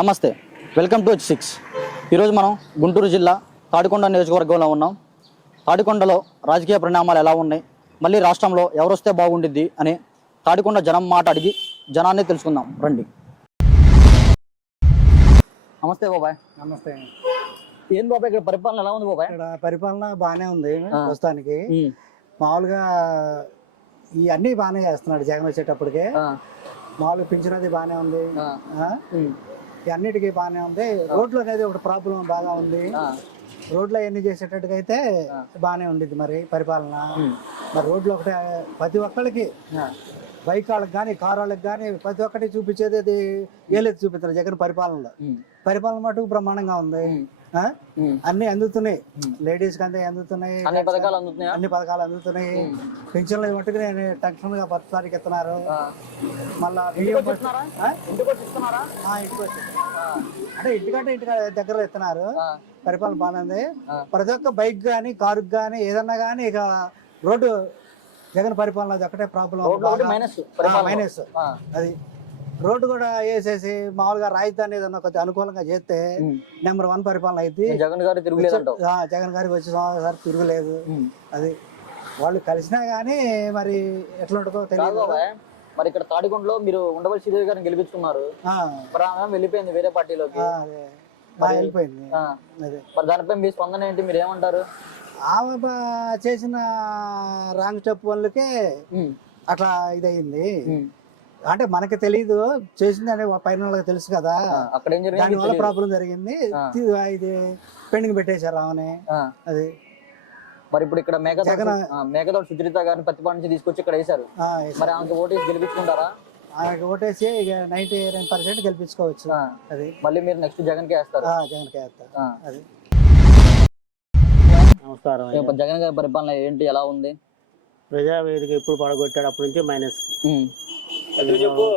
నమస్తే, welcome to H6. ఈరోజు మనం గుంటూరు జిల్లా తాడికొండ నియోజకవర్గంలో ఉన్నాం. తాడికొండలో రాజకీయ పరిణామాలు ఎలా ఉన్నాయి, మళ్ళీ రాష్ట్రంలో ఎవరొస్తే బాగుండిద్ది అని తాడికొండ జనం మాట అడిగి జనాన్ని తెలుసుకుందాం రండి. నమస్తే బాబాయ్. నమస్తే. ఏం బాబాయ్ ఇక్కడ పరిపాలన ఎలా ఉంది బాబాయ్? ఇక్కడ పరిపాలన బాగానే ఉంది ప్రస్తుతానికి. మామూలుగా ఈ అన్ని బాగానే చేస్తున్నాడు జగన్ వచ్చేటప్పటికే. మామూలుగా పింఛన్ అది బాగానే ఉంది, అన్నిటికీ బాగానే ఉంది. రోడ్లు అనేది ఒక ప్రాబ్లం బాగా ఉంది. రోడ్లు అవన్నీ చేసేటట్టుగా అయితే బాగానే ఉండేది మరి పరిపాలన. మరి రోడ్లు ఒకటే ప్రతి ఒక్కరికి, బైక్ వాళ్ళకి కానీ కార్ వాళ్ళకి కానీ ప్రతి ఒక్కటి చూపించేది అది ఏలేదు చూపిస్తారు జగన్ పరిపాలనలో. పరిపాలన మటుకు బ్రహ్మాండంగా ఉంది. అన్ని అందుతున్నాయి, లేడీస్ కి అంతే అందుతున్నాయి, అన్ని పథకాలు అందుతున్నాయి. పెన్షన్లు మట్టుకు టెన్షన్ గా 10 తారీఖు ఇస్తున్నారు. మళ్ళా అంటే ఇంటికంటే ఇంటి దగ్గర ఇస్తున్నారు. పరిపాలన బాగుంది. ప్రతి ఒక్క బైక్ గానీ కారు గానీ ఏదన్నా గానీ ఇక రోడ్డు జగన్ పరిపాలన అది ఒకటే ప్రాబ్లం, మైనస్. అది రోడ్డు కూడా వేసేసి మామూలుగా రాజధాని ఏదన్నా కొద్దిగా అనుకూలంగా చేస్తే నెంబర్ 1 పరిపాలన అయితే. జగన్ గారికి వచ్చి సారి తిరుగులేదు. అది వాళ్ళు కలిసినా గానీ మరి ఎట్లా ఉంటుందో తెలియదు. మరి ఇక్కడ తాడికొండలో మీరు ఉండవల్లి శ్రీదేవి గారిని గెలిపించుకున్నారు, వెళ్ళిపోయింది వేరే పార్టీలోకి, వెళ్ళిపోయింది. మరి దానిపై మీ స్పందన ఏంటి, మీరు ఏమంటారు? ఆమె చేసిన రాంగ్ స్టెప్ వాళ్ళకే అట్లా ఇదయింది. అంటే మనకి తెలీదు చేసింది అని పైన తెలుసు కదా, దాని వల్ల ప్రాబ్లం జరిగింది. ఇది పెండింగ్ పెట్టేశారు ఆమెని. అది మరి ఇప్పుడు ఇక్కడ మేఘదోట సుచరిత గారిని ప్రతిపాదించి తీసుకొచ్చి ఇక్కడ వేశారు. మరి ఆమెకు ఓటేసి గెలిపించుకుంటారా? ఆమెకు ఓటేసి ఇక 99% గెలిపించుకోవచ్చు. అది మళ్ళీ మీరు నెక్స్ట్ జగన్ కే వేస్తారు? జగన్ కే వేస్తారు. అది నమస్కారం. జగన్ గారి పరిపాలన ఏంటి, ఎలా ఉంది? ప్రజావేదిక ఎప్పుడు పడగొట్టాడు అప్పటి నుంచే మైనస్.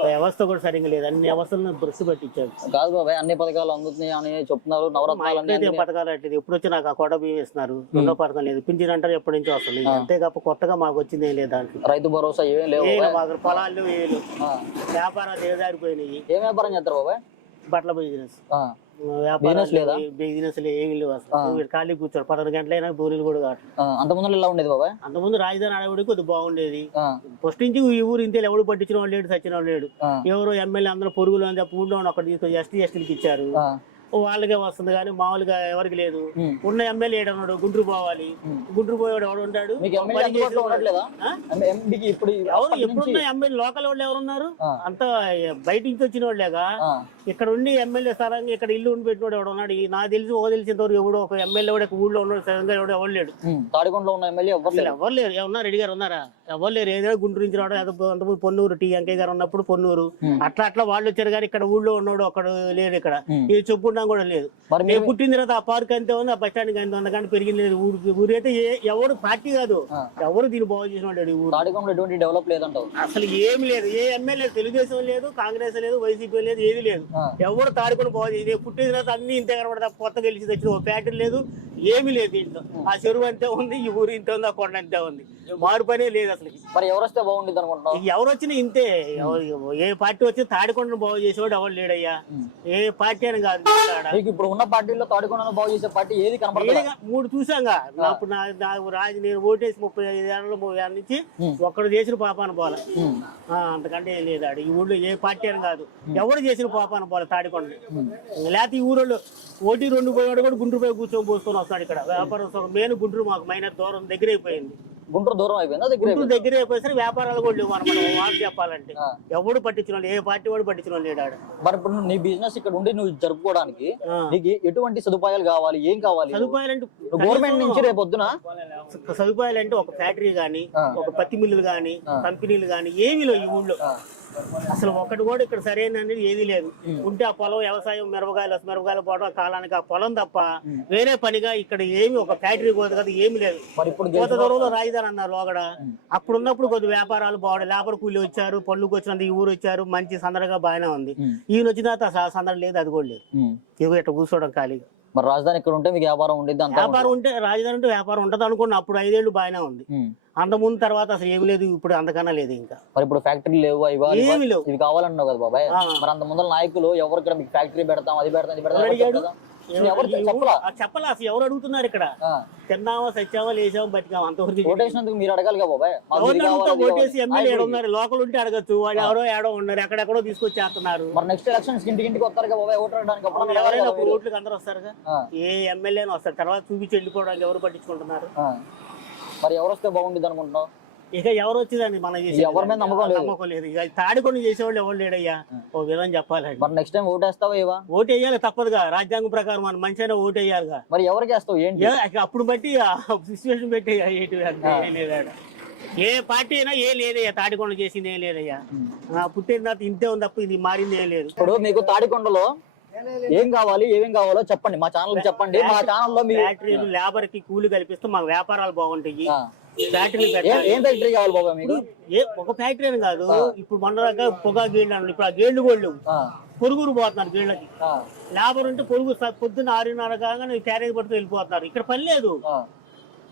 వ్యవస్థ కూడా సరిగ్గా లేదు, అన్ని వ్యవస్థలను దృష్టి పెట్టించాడు. కాదు బాబాయ్, అన్ని పథకాలు అందుతున్నాయి అని చెప్తున్నారు. నవరత్నాలు పథకాలు అంటే ఎప్పుడు వచ్చి నాకు ఆ కోట బియ్యం ఇస్తున్నారు, రెండో పథకం లేదు. పింఛన్ అంటారు ఎప్పటి నుంచో వస్తుంది, అంతేకాక కొత్తగా మాకు వచ్చింది ఏం లేదు. దాంట్లో రైతు భరోసా ఏం లేవు, మాకు పొలాలు ఏలు, వ్యాపారాలు ఏదారిపోయినాయి. ఏం వ్యాపారం చేస్తారు బాబాయ్? బట్టల బిజినెస్, బిజినెస్ ఏమి లేవు అసలు. ఖాళీ కూర్చోడు 12 గంటలైనా బూరీలు కూడా కాదు. అంతకుముందు ఎలా ఉండేది బాబాయ్? అంతకుముందు రాజధాని అడవిడి కొద్దిగా బాగుండేది. ఫస్ట్ నుంచి ఈ ఊరు ఇంతే, ఎవడు పట్టించిన వాళ్ళు లేడు, సచిన వాళ్ళు లేడు. ఎవరు ఎమ్మెల్యే అందరూ పొరుగులు అని చెప్పి ఊళ్ళో అక్కడ తీసుకొని ఎస్టీలకు ఇచ్చారు. వాళ్ళకే వస్తుంది కానీ మామూలుగా ఎవరికి లేదు. ఉన్న ఎమ్మెల్యే ఏడన్నాడు గుంటూరు పోవాలి, గుంటూరు పోయేవాడు ఎవడు ఉంటాడు? ఎప్పుడున్న ఎమ్మెల్యే లోకల్ వాళ్ళు ఎవరున్నారు? అంతా బయట నుంచి వచ్చిన వాళ్ళేగా. ఇక్కడ ఉండి ఎమ్మెల్యే స్థానంగా ఇక్కడ ఇల్లు ఉండి పెట్టినోడు ఎవడు ఉన్నాడు? నాకు తెలిసి తెలిసినంతవరకు ఎవడో ఒక ఎమ్మెల్యే కూడా ఊళ్ళో ఉన్నాడు, సడన్గా ఎవరు లేడు. తాడికొండలో ఉన్న ఎమ్మెల్యే ఎవరు లేరు. ఏమన్నా రెడ్డి గారు ఉన్నారా? ఎవరు లేరు. ఏదైనా గుంటూరు నుంచి రావడం, అంతకుముందు పొన్నూరు టీ వెంకయ్య గారు ఉన్నప్పుడు పొన్నూరు అట్లా వాళ్ళు వచ్చారు. కానీ ఇక్కడ ఊళ్ళో ఉన్నాడు ఒకడు లేడు. ఇక్కడ ఇది చెప్పుకుంటాం కూడా లేదు. నేను పుట్టిన తర్వాత ఆ పార్క్ అంతే ఉంది, ఆ బస్ స్టాండ్ అంతే ఉంది, కానీ పెరిగింది లేదు. ఊరు అయితే ఎవరు పార్టీ కాదు, ఎవరు దీన్ని బాగు చేసిన ఎటువంటి డెవలప్ లేదంటావు? అసలు ఏమి లేదు. ఏ ఎమ్మెల్యే తెలుగుదేశం లేదు, కాంగ్రెస్ లేదు, వైసీపీ లేదు, ఏది లేదు. ఎవరు తాడుకొని బాగు చేసి పుట్టిన తర్వాత అన్ని ఇంతే కనబడతా. కొత్త గెలిచి తెచ్చిన ఒక ఫ్యాక్టరీ లేదు, ఏమి లేదు దీంట్లో. ఆ చెరువు అంతే ఉంది, ఈ ఊరు ఇంతే ఉంది, ఆ కొండ అంతే ఉంది. మారు పనే లేదు అసలు. మరి ఎవరు వస్తే బాగుంటుంది అనుకుంటున్నావు? ఎవరు వచ్చినా ఇంతే. ఏ పార్టీ వచ్చి తాడికొండను బాగు చేసేవాడు ఎవరు లేడయ్యా. ఏ పార్టీ అని కాదు. ఇప్పుడు ఉన్న పార్టీలో తాడికొండను బాగు చేసే పార్టీ ఏది కనపడలేదు. 3 చూసాంగా. నేను ఓటేసి 35 ఏళ్ళ నుంచి ఒక్కడు చేసిన పాపాన పోలే, అంతకంటే ఏం లేదు. ఈ ఊళ్ళో ఏ పార్టీ అని కాదు, ఎవరు చేసిన పాపాన పోలే తాడికొండ. లేకపోతే ఈ ఊళ్ళో 1-2 పోయాడు కూడా గుంటూరు పోయి కూర్చొని పోసుకొని వస్తాడు. ఇక్కడ వ్యాపారం మెయిన్ గుంటూరు మాకు మైనర్ దూరం దగ్గర అయిపోయింది. గుంటూరు దూరం అయిపోయింది, దగ్గర అయిపోయి వ్యాపారాలు కూడా లేవు. మనం వాళ్ళు చెప్పాలంటే ఎవడు పట్టించిన ఏ పార్టీ వాడు పట్టించిన లేడాడు. మరి ఇప్పుడు నీ బిజినెస్ ఇక్కడ ఉండి నువ్వు జరుపుకోవడానికి నీకు ఎటువంటి సదుపాయాలు కావాలి, ఏం కావాలి? సదుపాయాలంటే గవర్నమెంట్ నుంచి రేపు పొద్దున సదుపాయాలంటే ఒక ఫ్యాక్టరీ గానీ, ఒక పత్తి మిల్లులు గానీ, కంపెనీలు గానీ ఏమీ లేవు ఈ ఊళ్ళో. అసలు ఒకటి కూడా ఇక్కడ సరైన అనేది ఏది లేదు. ఉంటే ఆ పొలం వ్యవసాయం మిరపకాయలు పోవడం కాలానికి ఆ పొలం తప్ప వేరే పనిగా ఇక్కడ ఏమి ఒక ఫ్యాక్టరీ పోదు కదా, ఏమి లేదు. కొత్త దూరంలో రాజధాని అన్నారు లోగడ. అప్పుడు ఉన్నప్పుడు కొద్ది వ్యాపారాలు బాగుండే, లేబర్ కూలి వచ్చారు, పళ్ళుకి వచ్చినంత ఈ ఊరు వచ్చారు, మంచి సందడిగా బాగానే ఉంది. ఈయన వచ్చిన తర్వాత సందడి లేదు, అది కూడా లేదు. ఇట్లా కూర్చోవడం ఖాళీగా. మరి రాజధాని ఇక్కడ ఉంటే మీకు వ్యాపారం ఉండేది అంతా వ్యాపారం ఉంటే రాజధాని ఉంటే వ్యాపారం ఉంటది అనుకున్న అప్పుడు 5 ఏళ్ళు బాగానే ఉంది. అంత ముందు తర్వాత అసలు ఏమి లేదు, ఇప్పుడు అంతకన్నా లేదు. ఇంకా మరి ఇప్పుడు ఫ్యాక్టరీ లేవు, ఏమి లేవు. ఇవి కావాలన్నావు కదా బాబాయ్. మరి అంత ముందర నాయకులు ఎవరు ఇక్కడ మీకు ఫ్యాక్టరీ పెడతాం, అది పెడతాం, ఇది పెడతాం చెప్పలా? అసలు ఎవరు అడుగుతున్నారు ఇక్కడ? తిన్నావా, సచ్చావా, లేచావా, బతికావా అంతవరకు. ఓటేసినందుకు మీరు అడగాలి కదా బాబాయ్. ఓటేసి ఎమ్మెల్యే ఉన్నారు, లోకల్ ఉంటే అడగచ్చు. వాళ్ళు ఎవరో ఏడో ఉన్నారు, ఎక్కడెక్కడో తీసుకొచ్చేస్తున్నారు. మరి నెక్స్ట్ ఎలక్షన్స్ ఇంటికి వస్తారు కదా బాబాయ్ ఓటు అడగడానికి. ఎవరైనా ఓట్లకి అందరూ వస్తారుగా, ఏ ఎమ్మెల్యేని వస్తారు. తర్వాత చూపించి వెళ్ళిపోవడానికి ఎవరు పట్టించుకుంటున్నారు? మరి ఎవరు వస్తే బాగుంటుంది అనుకుంటున్నావు? ఇక ఎవరు వచ్చేదాన్ని మనం ఎవరి మీద నమ్మకం లేదు. ఇక తాడికొని చేసేవాళ్ళు ఎవరు లేడయ్యా, ఓ విధంగా చెప్పాలండి. మరి నెక్స్ట్ టైం ఓటేస్తావా? ఏవా ఓటు వేయాలి తప్పదుగా, రాజ్యాంగం ప్రకారం మనం మంచి అయినా ఓటు వేయాలిగా. మరి ఎవరికి వేస్తావు ఏంటి? అప్పుడు బట్టి సిచ్యువేషన్ పెట్టి ఏ పార్టీ అయినా ఏ లేదయ్యా, తాడికొండ చేసింది ఏం లేదయ్యా. పుట్టిన తర్వాత ఇంతే ఉంది తప్ప ఇది మారింది ఏం లేదు. ఇప్పుడు మీకు తాడికొండలో ఏం కావాలి, ఏమేం కావాలో చెప్పండి, మా ఛానల్ చెప్పండి. మా ఛానల్లో మీ ఫ్యాక్టరీలు లేబర్ కి కూలి కల్పిస్తే మా వ్యాపారాలు బాగుంటాయి. ఫ్యాక్టరీ ఏం ఫ్యాక్టరీ కావాలి బాబా మీకు? ఒక ఫ్యాక్టరీ అని కాదు, ఇప్పుడు మొన్న పొగా గేళ్ళు అన్నారు, ఇప్పుడు ఆ గేళ్లు గోళ్ళు పొరుగురు పోతున్నారు గేళ్ళకి. లేబర్ ఉంటే పొరుగు పొద్దున్న 6:30 కాగానే క్యారేజ్ పడుతూ వెళ్ళిపోతున్నారు. ఇక్కడ పని లేదు,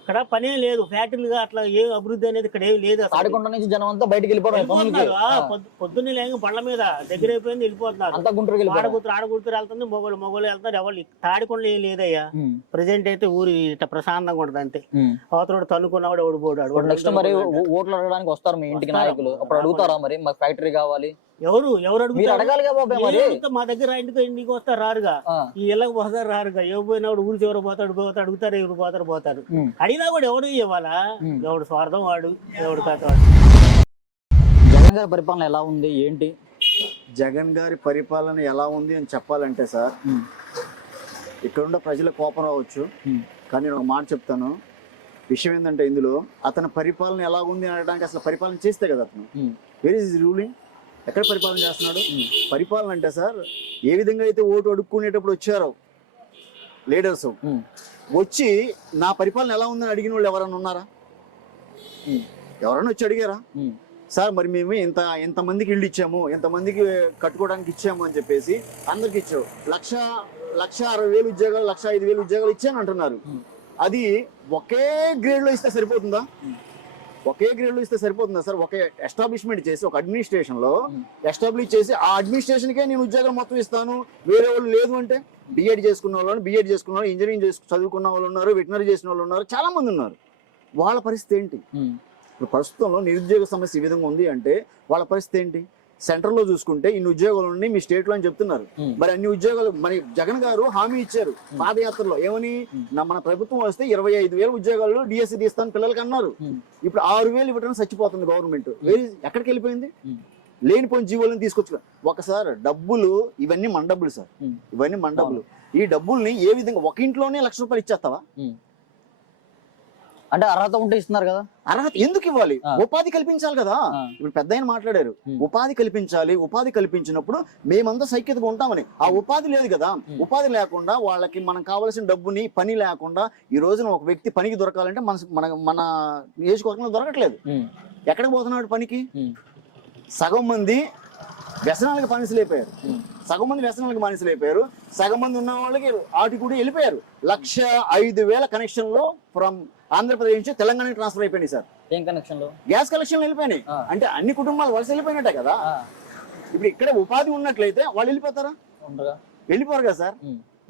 ఇక్కడ పనే లేదు. ఫ్యాక్టరీలుగా అట్లా ఏ అభివృద్ధి అనేది ఇక్కడ ఏమి లేదు. తాడికొండ నుంచి జనం అంతా బయటకు వెళ్ళిపోతున్నారు. పొద్దున్నే లేక బండ్ల మీద దగ్గర అయిపోయింది వెళ్ళిపోతున్నారు. ఆడగుర్తురు వెళ్తుంది, మొగోళ్ళు వెళ్తారు. ఎవరు తాడికొండ ఏం లేదయ్యా. ప్రెసెంట్ అయితే ఊరి ఇట్లా ప్రశాంతంగా ఉంటది అంతే. అవతల తనుకున్నవాడు ఓడిపోయాడు. నెక్స్ట్ మరి ఓట్లు అడగడానికి వస్తారు మీ ఇంటికి నాయకులు, అప్పుడు అడుగుతారా మరి మాకు ఫ్యాక్టరీ కావాలి? ఎవరు అడుగుతారు? మా దగ్గర ఇంటికి వస్తారు, రారుగా. ఈ ఇళ్ళకి పోతారు, రారుగా. ఎవరు పోయినప్పుడు ఊరు చివరి పోతాడు అడుగుతారు, ఎవరు పోతారు. అడిగినా కూడా ఎవరు ఇవ్వాలా? ఎవడు స్వార్థం వాడు, ఎవడు కథ వాడు. జగన్ గారి పరిపాలన ఎలా ఉంది ఏంటి? జగన్ గారి పరిపాలన ఎలా ఉంది అని చెప్పాలంటే సార్, ఇక్కడున్న ప్రజల కోపం రావచ్చు, కానీ నేను ఒక మాట చెప్తాను. విషయం ఏంటంటే ఇందులో అతని పరిపాలన ఎలా ఉంది అనడానికి అసలు పరిపాలన చేస్తే కదా అతను. Where is ruling? ఎక్కడ పరిపాలన చేస్తున్నాడు? పరిపాలన అంటే సార్, ఏ విధంగా అయితే ఓటు అడుక్కునేటప్పుడు వచ్చారో లీడర్స్ వచ్చి నా పరిపాలన ఎలా ఉందని అడిగిన వాళ్ళు ఎవరన్నా ఉన్నారా? ఎవరన్నా వచ్చి అడిగారా? సార్ మరి మేము ఎంతమందికి ఇల్లు ఇచ్చాము, ఎంతమందికి కట్టుకోవడానికి ఇచ్చాము అని చెప్పేసి అందరికి ఇచ్చాము. 1,60,000 ఉద్యోగాలు, 1,05,000 ఉద్యోగాలు ఇచ్చాను అంటున్నారు. అది ఒకే గ్రేడ్ లో ఇస్తే సరిపోతుందా? ఒకే గ్రేడ్ లో ఇస్తే సరిపోతుందా సార్? ఒకే ఎస్టాబ్లిష్మెంట్ చేసి ఒక అడ్మినిస్ట్రేషన్ లో ఎస్టాబ్లిష్ చేసి ఆ అడ్మినిస్ట్రేషన్ కే నేను ఉద్యోగాలు మొత్తం ఇస్తాను, వేరే వాళ్ళు లేదు అంటే బీఎడ్ చేసుకున్న వాళ్ళు, ఇంజనీరింగ్ చదువుకున్న వాళ్ళు ఉన్నారు, వెటనరీ చేసిన వాళ్ళు ఉన్నారు, చాలా మంది ఉన్నారు. వాళ్ళ పరిస్థితి ఏంటి? ఇప్పుడు ప్రస్తుతంలో నిరుద్యోగ సమస్య ఈ విధంగా ఉంది అంటే వాళ్ళ పరిస్థితి ఏంటి? సెంటర్ లో చూసుకుంటే ఇన్ని ఉద్యోగాలు ఉన్నాయి మీ స్టేట్ లో అని చెప్తున్నారు. మరి అన్ని ఉద్యోగాలు మరి జగన్ గారు హామీ ఇచ్చారు పాదయాత్రలో. ఏమని? మన ప్రభుత్వం వస్తే 25,000 ఉద్యోగాలు డిఎస్సి తీస్తాను పిల్లలకి అన్నారు. ఇప్పుడు 6,000 ఇవ్వడానికి చచ్చిపోతుంది గవర్నమెంట్. ఎక్కడికి వెళ్ళిపోయింది? లేనిపోయిన జీవోలను తీసుకొచ్చు. ఒకసారి డబ్బులు, ఇవన్నీ మన డబ్బులు సార్, ఇవన్నీ మన డబ్బులు. ఈ డబ్బుల్ని ఏ విధంగా ఒక ఇంట్లోనే 1,00,000 రూపాయలు ఇచ్చేస్తావా? అంటే అర్హత ఉంటే ఇస్తున్నారు కదా. అర్హత ఎందుకు ఇవ్వాలి? ఉపాధి కల్పించాలి కదా. ఇప్పుడు పెద్ద ఆయన మాట్లాడారు, ఉపాధి కల్పించాలి. ఉపాధి కల్పించినప్పుడు మేమంతా సైక్యతగా ఉంటామని. ఆ ఉపాధి లేదు కదా. ఉపాధి లేకుండా వాళ్ళకి మనం కావాల్సిన డబ్బుని, పని లేకుండా ఈ రోజున ఒక వ్యక్తి పనికి దొరకాలంటే మన నియోజకవర్గంలో దొరకట్లేదు. ఎక్కడికి పోతున్నాడు పనికి? సగం మంది వ్యసనాలకు బానిసలైపోయారు, సగం మంది ఉన్న వాళ్ళకి ఆటి కూడా వెళ్ళిపోయారు. 1,05,000 కనెక్షన్లో ఫ్రమ్ ఆంధ్రప్రదేశ్ నుంచి తెలంగాణకి ట్రాన్స్ఫర్ అయిపోయినాయి సార్. ఏం కనెక్షన్? గ్యాస్ కనెక్షన్లు వెళ్ళిపోయినాయి. అంటే అన్ని కుటుంబాలు వలస వెళ్ళిపోయినట్టే కదా. ఇప్పుడు ఇక్కడ ఉపాధి ఉన్నట్లయితే వాళ్ళు వెళ్ళిపోతారా? వెళ్ళిపోరు కదా సార్.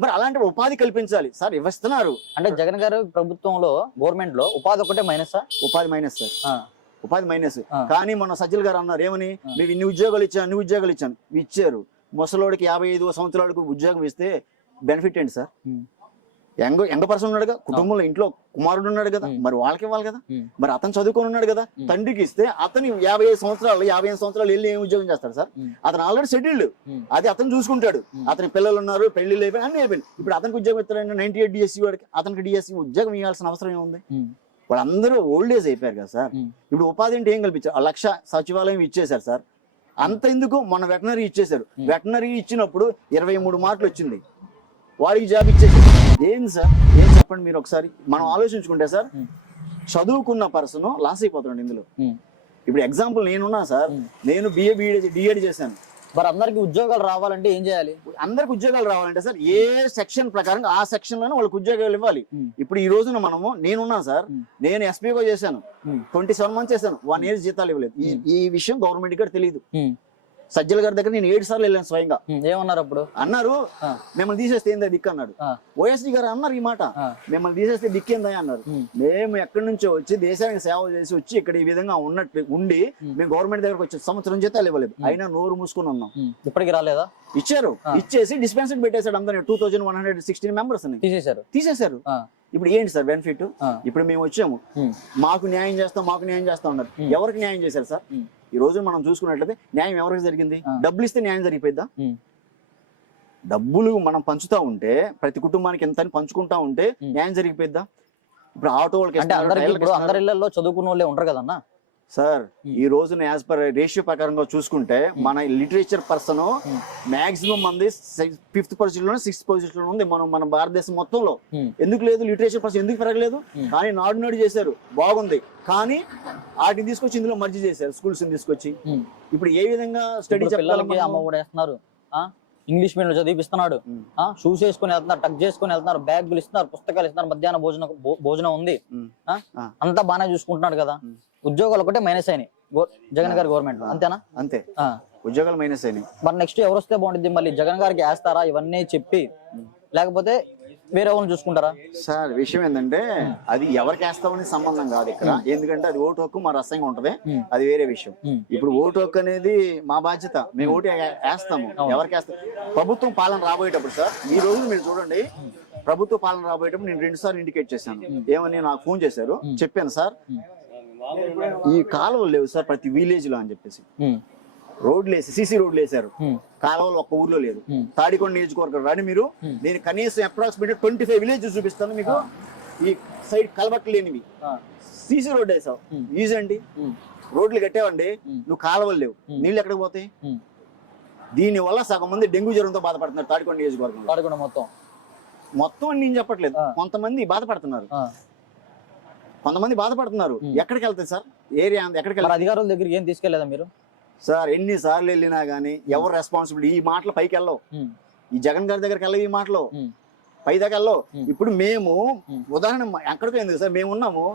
మరి అలాంటి ఉపాధి కల్పించాలి సార్. ఇస్తున్నారు అంటే జగన్ గారు ప్రభుత్వంలో, గవర్నమెంట్ లో ఉపాధి ఒకటే మైనస్. ఉపాధి మైనస్ సార్, ఉపాధి మైనస్. కానీ మన సజ్జల్ గారు అన్నారు ఏమని? మేము ఇన్ని ఉద్యోగాలు ఇచ్చాను. ఇచ్చారు. ముసలోడికి 55 సంవత్సరాలకు ఉద్యోగం ఇస్తే బెనిఫిట్ ఏంటి సార్? యంగ్ పర్సన్ ఉన్నాడు కదా, కుటుంబంలో ఇంట్లో కుమారుడు ఉన్నాడు కదా, మరి వాళ్ళకి ఇవ్వాలి కదా. మరి అతను చదువుకొని ఉన్నాడు కదా, తండ్రికి ఇస్తే అతను 55 సంవత్సరాలు వెళ్ళి ఏం ఉద్యోగం చేస్తాడు సార్? అతను ఆల్రెడీ సెటిల్డ్, అది అతను చూసుకుంటాడు. అతని పిల్లలు ఉన్నారు, పెళ్లిళ్ళు అయిపోయి అన్ని అయిపోయింది. ఇప్పుడు అతనికి ఉద్యోగం ఇస్తాడు. 98 డిఎస్సి వాడికి, అతనికి డిఎస్సి ఉద్యోగం ఇవ్వాల్సిన అవసరం ఏముంది? వాళ్ళందరూ ఓల్డ్ ఏజ్ అయిపోయారు కదా సార్. ఇప్పుడు ఉపాధి అంటే ఏం కల్పించారు? 1,00,000 సచివాలయం ఇచ్చేశారు సార్. అంత ఎందుకు? మన వెటనరీ ఇచ్చేశారు. వెటనరీ ఇచ్చినప్పుడు 23 మార్కులు వచ్చింది, వాడికి జాబ్ ఇచ్చేసారు. ఏంది సార్? ఏం చెప్పండి మీరు ఒకసారి. మనం ఆలోచించుకుంటే సార్, చదువుకున్న పర్సన్ లాస్ అయిపోతున్నాడు ఇందులో. ఇప్పుడు ఎగ్జాంపుల్ నేనున్నా సార్, నేను బిఏ డిఎడ్ చేశాను. మరి అందరికి ఉద్యోగాలు రావాలంటే ఏం చేయాలి? అందరికి ఉద్యోగాలు రావాలంటే సార్ ఏ సెక్షన్ ప్రకారం ఆ సెక్షన్ లోనే వాళ్ళకి ఉద్యోగాలు ఇవ్వాలి. ఇప్పుడు ఈ రోజున మనము నేనున్నాను సార్, నేను ఎస్పీగా చేశాను, 27 months చేశాను, 1 year జీతాలు ఇవ్వలేదు. ఈ విషయం గవర్నమెంట్ గారు తెలియదు. సజ్జల గారి దగ్గర నేను 7 సార్లు వెళ్ళాను స్వయంగా. ఏమన్నారు అప్పుడు? అన్నారు మిమ్మల్ని తీసేస్తే ఏందా దిక్కు అన్నాడు. ఓఎస్డీ గారు అన్నారు ఈ మాట, మిమ్మల్ని తీసేస్తే దిక్కేందా అన్నారు. మేము ఎక్కడి నుంచో వచ్చి దేశానికి సేవ చేసి వచ్చి ఇక్కడ ఈ విధంగా ఉన్నట్టు ఉండి మేము గవర్నమెంట్ దగ్గరకు వచ్చి సంవత్సరం జీతాలు ఇవ్వలేదు, అయినా నోరు మూసుకుని ఉన్నాం. ఇప్పటికి రాలేదా? ఇచ్చారు, ఇచ్చేసి డిస్పెన్సరీ పెట్టేశాడు అందరినీ. 2116 members తీసేశారు. ఇప్పుడు ఏంటి సార్ బెనిఫిట్? ఇప్పుడు మేము వచ్చాము, మాకు న్యాయం చేస్తాం అన్నారు. ఎవరికి న్యాయం చేశారు సార్? ఈ రోజు మనం చూసుకున్నట్లయితే న్యాయం ఎవరికి జరిగింది? డబ్బులు ఇస్తే న్యాయం జరిగిపోయిద్దా? డబ్బులు మనం పంచుతా ఉంటే ప్రతి కుటుంబానికి ఎంత పంచుకుంటా ఉంటే న్యాయం జరిగిపోయిద్దా? ఇప్పుడు ఆటో వాళ్ళకి అందరి ఇళ్లలో చదువుకున్న వాళ్ళే ఉంటారు కదన్నా సార్. ఈ రోజున యాజ్ పర్ రేషియో ప్రకారంగా చూసుకుంటే మన లిటరేచర్ పర్సన్ మాక్సిమం మంది 5th position లోనే 6th position ఉంది మన భారతదేశం మొత్తంలో. ఎందుకు లేదు లిటరేచర్ పర్సన్? ఎందుకు పెరగలేదు? కానీ నాడు చేశారు, బాగుంది. కానీ వాటిని తీసుకొచ్చి ఇందులో మర్జీ చేశారు, స్కూల్స్ తీసుకొచ్చి. ఇప్పుడు ఏ విధంగా స్టడీ పిల్లలకి అమ్మ కూడా వేస్తున్నారు, ఇంగ్లీష్ మీడియం చదివిస్తున్నాడు, షూస్ వేసుకుని వెళ్తున్నారు, టక్ చేసుకుని వెళ్తున్నారు, బ్యాగులు ఇస్తున్నారు, పుస్తకాలు ఇస్తున్నారు, మధ్యాహ్న భోజనం ఉంది, అంతా బాగానే చూసుకుంటున్నాడు కదా. ఉద్యోగాలు ఒకటే మైనస్ అయినాయి జగన్ గారి గవర్నమెంట్, అంతేనా? అంతే, ఉద్యోగాలు మైనస్ అయినాయి. మరి నెక్స్ట్ ఎవరు వస్తే బాగుంటుంది? మళ్ళీ జగన్ గారికి వేస్తారా ఇవన్నీ చెప్పి, లేకపోతే వేరే వాళ్ళని చూసుకుంటారా? సార్ విషయం ఏంటంటే అది ఎవరికి వేస్తామని సంబంధం కాదు ఇక్కడ. ఎందుకంటే అది ఓటు హక్కు మా రసంగా ఉంటది, అది వేరే విషయం. ఇప్పుడు ఓటు హక్కు అనేది మా బాధ్యత, మేము ఓటు వేస్తాము. ఎవరికి వేస్తాం? ప్రభుత్వం పాలన రాబోయేటప్పుడు సార్, ఈ రోజు మీరు చూడండి, ప్రభుత్వ పాలన రాబోయేటప్పుడు నేను 2 సార్లు ఇండికేట్ చేశాను. ఏమని నాకు ఫోన్ చేశారు, చెప్పాను సార్ ఈ కాలువలు లేవు సార్ ప్రతి విలేజ్ లో అని చెప్పేసి. రోడ్లు వేసి సిసి రోడ్లు వేశారు, కాలువలు ఒక్క ఊర్లో లేదు. తాడికొండ నియోజకవర్గం రాని మీరు, నేను కనీసం అప్రాక్సిమేట్ 25 villages చూపిస్తాను మీకు. ఈ సైడ్ కలబట్లు లేనివి సిసి రోడ్ వేసావు, ఈజీ అండి. రోడ్లు కట్టావండి, నువ్వు కాలువలు లేవు, నీళ్ళు ఎక్కడికి పోతాయి? దీని వల్ల సగం మంది డెంగ్యూ జ్వరంతో బాధపడుతున్నారు తాడికొండ నియోజకవర్గం. మొత్తం అని నేను చెప్పట్లేదు, కొంతమంది బాధపడుతున్నారు, ఎక్కడికి వెళ్తాయి సార్? ఏరియా ఎక్కడికి వెళ్తారు? అధికారుల దగ్గరికి ఏం తీసుకెళ్లేదా మీరు? సార్ ఎన్ని సార్లు వెళ్ళినా గానీ ఎవరు రెస్పాన్సిబిలిటీ? ఈ మాటలు పైకి వెళ్ళవు, ఈ జగన్ గారి దగ్గరికి వెళ్ళవు, ఈ మాటలు పై దగ్గర వెళ్ళవు. ఇప్పుడు మేము ఉదాహరణ ఎక్కడికి ఎందుకు సార్, మేము ఉన్నాము,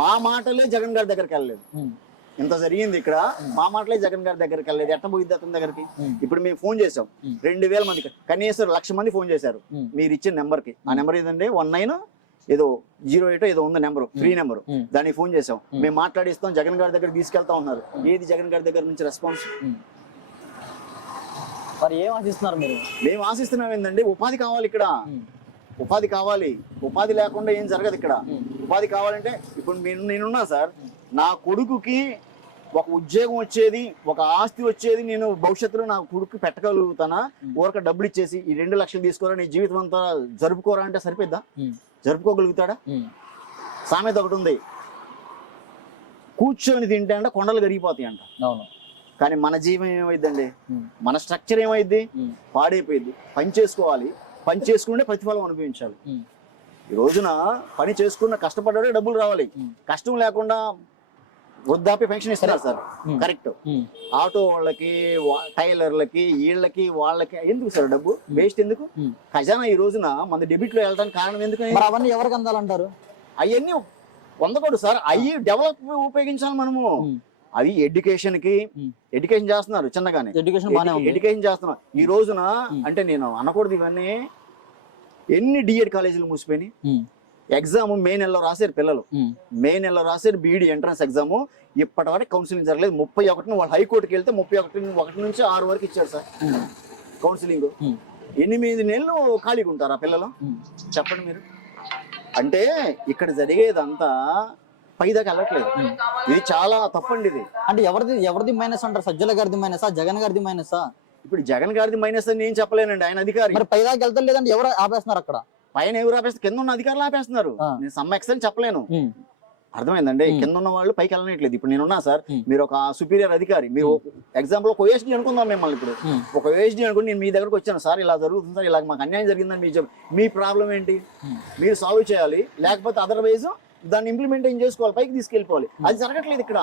మా మాటలే జగన్ గారి దగ్గరికి వెళ్ళలేదు. ఇంత జరిగింది ఇక్కడ, మా మాటలే జగన్ గారి దగ్గరికి వెళ్ళలేదు, ఎట్ట పోయిద్ది అతని దగ్గరికి? ఇప్పుడు మేము ఫోన్ చేసాం 2000 మందికి, కనీసం 1,00,000 మంది ఫోన్ చేశారు మీరు ఇచ్చిన నెంబర్ కి. ఆ నెంబర్ ఏదండి 1908 ఏదో ఉంది నెంబర్, ఫ్రీ నెంబర్. దానికి ఫోన్ చేసాం, మేము మాట్లాడిస్తాం, జగన్ గారి దగ్గర తీసుకెళ్తా ఉన్నారు. ఏది జగన్ గారి దగ్గర నుంచి రెస్పాన్స్? మరి ఏం ఆశిస్తున్నారు మీరు? మేము ఆశిస్తున్నాం ఏంటండి, ఉపాధి కావాలి ఇక్కడ, ఉపాధి కావాలి. ఉపాధి లేకుండా ఏం జరగదు ఇక్కడ. ఉపాధి కావాలంటే ఇప్పుడు నేనున్నా సార్, నా కొడుకుకి ఒక ఉద్యోగం వచ్చేది, ఒక ఆస్తి వచ్చేది, నేను భవిష్యత్తులో నా కొడుకు పెట్టగలుగుతానా? ఊరక డబ్బులు ఇచ్చేసి ఈ 2 లక్షలు తీసుకోరా, నీ జీవితం అంతా జరుపుకోరా అంటే సరిపోద్దా? జరుపుకోగలుగుతాడా? సామెత ఒకటి ఉంది, కూర్చొని తింటే అంట కొండలు కరిగిపోతాయి అంట. కానీ మన జీవం ఏమైందండి, మన స్ట్రక్చర్ ఏమైంది? పాడైపోయింది. పని చేసుకోవాలి, పని చేసుకుంటే ప్రతిఫలం అనుభవించాలి. ఈ రోజున పని చేసుకున్న కష్టపడ్డాడే డబ్బులు రావాలి. కష్టం లేకుండా వృద్ధాప్య పెన్షన్ ఇస్తున్నారు సార్, కరెక్ట్. ఆటో వాళ్ళకి, టైలర్లకి, వీళ్ళకి, వాళ్ళకి ఎందుకు సార్ డబ్బు వేస్ట్? ఎందుకు? ఖజానా ఈ రోజున మన డెబిట్ లో వెళ్ళడానికి కారణం ఎందుకు? అవన్నీ ఎవరికి అందాలంటారు? అవన్నీ పొందకూడదు సార్, అవి డెవలప్ ఉపయోగించాలి మనము. అది ఎడ్యుకేషన్ చేస్తున్నారు చిన్నగానే, ఎడ్యుకేషన్ చేస్తున్నారు. ఈ రోజున అంటే నేను అనకూడదు ఇవన్నీ, ఎన్ని డిఎడ్ కాలేజీలు మూసిపోయినాయి. ఎగ్జామ్ మే నెలలో రాశారు పిల్లలు, మే నెలలో రాశారు బీఈడి ఎంట్రన్స్ ఎగ్జామ్. ఇప్పటి వరకు కౌన్సిలింగ్ జరగలేదు. 31 వాళ్ళు హైకోర్టుకి వెళ్తే 31 నుంచి 6 వరకు ఇచ్చారు సార్ కౌన్సిలింగ్. 8 నెలలు ఖాళీగా ఉంటారు ఆ పిల్లలు, చెప్పండి మీరు. అంటే ఇక్కడ జరిగేదంతా పైదాకా వెళ్ళట్లేదు, ఇది చాలా తప్పండి. ఇది అంటే ఎవరిది మైనస్ అంటారు? సజ్జల గారిది మైనసా, జగన్ గారిది మైనసా? ఇప్పుడు జగన్ గారిది మైనస్ అని నేను చెప్పలేనండి, ఆయన అధికారి. మరి పైదాకా వెళ్తారు లేదంటే ఎవరు ఆపేస్తున్నారు? అక్కడ పైన ఎవరు ఆపేస్తారు? కింద ఉన్న అధికారులు ఆపేస్తున్నారు. నేను సమ్ ఎక్స్టెంట్ చెప్పలేను, అర్థమైందండి. కింద ఉన్న వాళ్ళు పైకి వెళ్ళనట్లేదు. ఇప్పుడు నేనున్నా సార్, మీరు ఒక సుపీరియర్ అధికారి, మీరు ఎగ్జాంపుల్ ఒక ఓఎస్డీ అనుకుందాం మిమ్మల్ని. ఇప్పుడు ఒక ఓఎస్డీ అనుకుని నేను మీ దగ్గరకు వచ్చాను, సార్ ఇలా జరుగుతుంది సార్, ఇలా మాకు అన్యాయం జరిగిందని మీ ప్రాబ్లం ఏంటి? మీరు సాల్వ్ చేయాలి, లేకపోతే అదర్వైజ్ దాన్ని ఇంప్లిమెంటేషన్ చేసుకోవాలి, పైకి తీసుకెళ్ళిపోవాలి. అది జరగట్లేదు ఇక్కడ.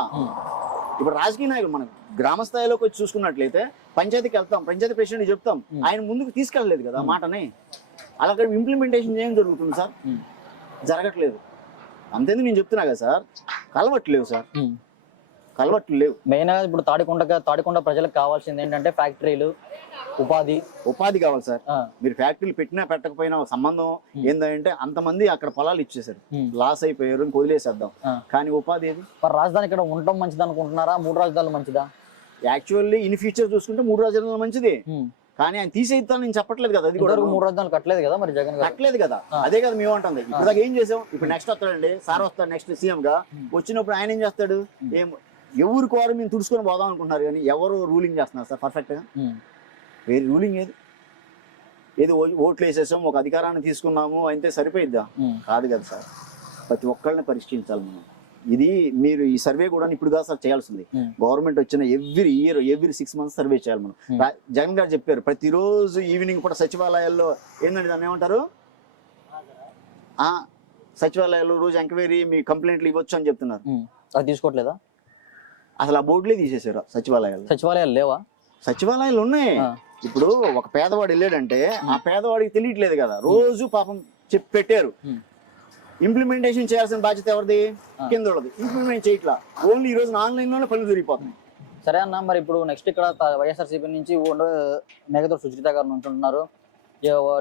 ఇప్పుడు రాజకీయ నాయకులు మనం గ్రామ స్థాయిలోకి వచ్చి చూసుకున్నట్లయితే పంచాయతీకి వెళ్తాం, పంచాయతీ ప్రెసిడెంట్ చెప్తాం, ఆయన ముందుకు తీసుకెళ్ళలేదు కదా మాటని. అలాగే ఇంప్లిమెంటేషన్ ఏం జరుగుతుంది సార్? జరగట్లేదు. అంతేందుకు నేను చెప్తున్నా కదా సార్, కలవట్లేవు సార్, కలవట్లు లేవు. మెయిన్గా ఇప్పుడు తాడికొండ ప్రజలకు కావాల్సింది ఏంటంటే ఫ్యాక్టరీలు, ఉపాధి కావాలి సార్. మీరు ఫ్యాక్టరీలు పెట్టినా పెట్టకపోయినా ఒక సంబంధం ఏంటంటే అంతమంది అక్కడ పొలాలు ఇచ్చేసారు, లాస్ అయిపోయారు, ఇంక వదిలేసేద్దాం. కానీ ఉపాధి ఏది? మరి రాజధాని ఇక్కడ ఉండటం మంచిది అనుకుంటున్నారా, 3 రాజధానులు మంచిదా? యాక్చువల్లీ ఇన్ ఫ్యూచర్ చూసుకుంటే 3 రాజధానులు మంచిది, కానీ ఆయన తీసేస్తాను నేను చెప్పట్లేదు కదా. అది కూడా 3 రాజధానులు కట్టలేదు కదా మరి జగన్ కట్టలేదు కదా. అదే కదా మేము అంటుంది. ఇప్పుడు దాకా ఏం చేసాం? ఇప్పుడు నెక్స్ట్ వస్తాడండి సార్, వస్తాడు నెక్స్ట్ సీఎం గా. వచ్చినప్పుడు ఆయన ఏం చేస్తాడు? ఎవరు కోరు మేము తుడుచుకొని పోదాం అనుకుంటున్నారు, కానీ ఎవరు రూలింగ్ చేస్తున్నారు సార్ పర్ఫెక్ట్ గా? వేరే రూలింగ్ ఏది ఓట్లు వేసేసాం, ఒక అధికారాన్ని తీసుకున్నాము అయితే సరిపోయిద్దా? కాదు కదా సార్. ప్రతి ఒక్కళ్ళని పరిష్కరించాలి మనం. ఇది మీరు ఈ సర్వే కూడా ఇప్పుడు కాదు సార్ చేయాల్సింది. గవర్నమెంట్ వచ్చిన every year, every 6 months survey చేయాలి మనం. జగన్ గారు చెప్పారు ప్రతిరోజు ఈవినింగ్ కూడా సచివాలయాల్లో ఏంటంటే దాన్ని ఏమంటారు, సచివాలయాల్లో రోజు ఎంక్వైరీ మీ కంప్లైంట్లు ఇవ్వచ్చు అని చెప్తున్నారు. అది తీసుకోవట్లేదా? అసలు ఆ బోర్డులే తీసేసారు. సచివాలయాలు లేవా? సచివాలయాలు ఉన్నాయి. ఇప్పుడు ఒక పేదవాడు వెళ్ళాడంటే ఆ పేదవాడికి తెలియట్లేదు కదా, రోజు పాపం చెప్పి పెట్టారు. ఇంప్లిమెంటేషన్ చేయాల్సిన బాధ్యత ఎవరిది? కింద వాళ్ళది. ఇంప్లిమెంట్ చేయట్లా, ఓన్లీ ఈ రోజు ఆన్లైన్ లోనే పనులు జరిగిపోతున్నాయి. సరే అన్న, మరి ఇప్పుడు నెక్స్ట్ ఇక్కడ వైఎస్ఆర్సీపీ నుంచి మేఘతోటి సుచరిత గారు నుంచుంటున్నారు,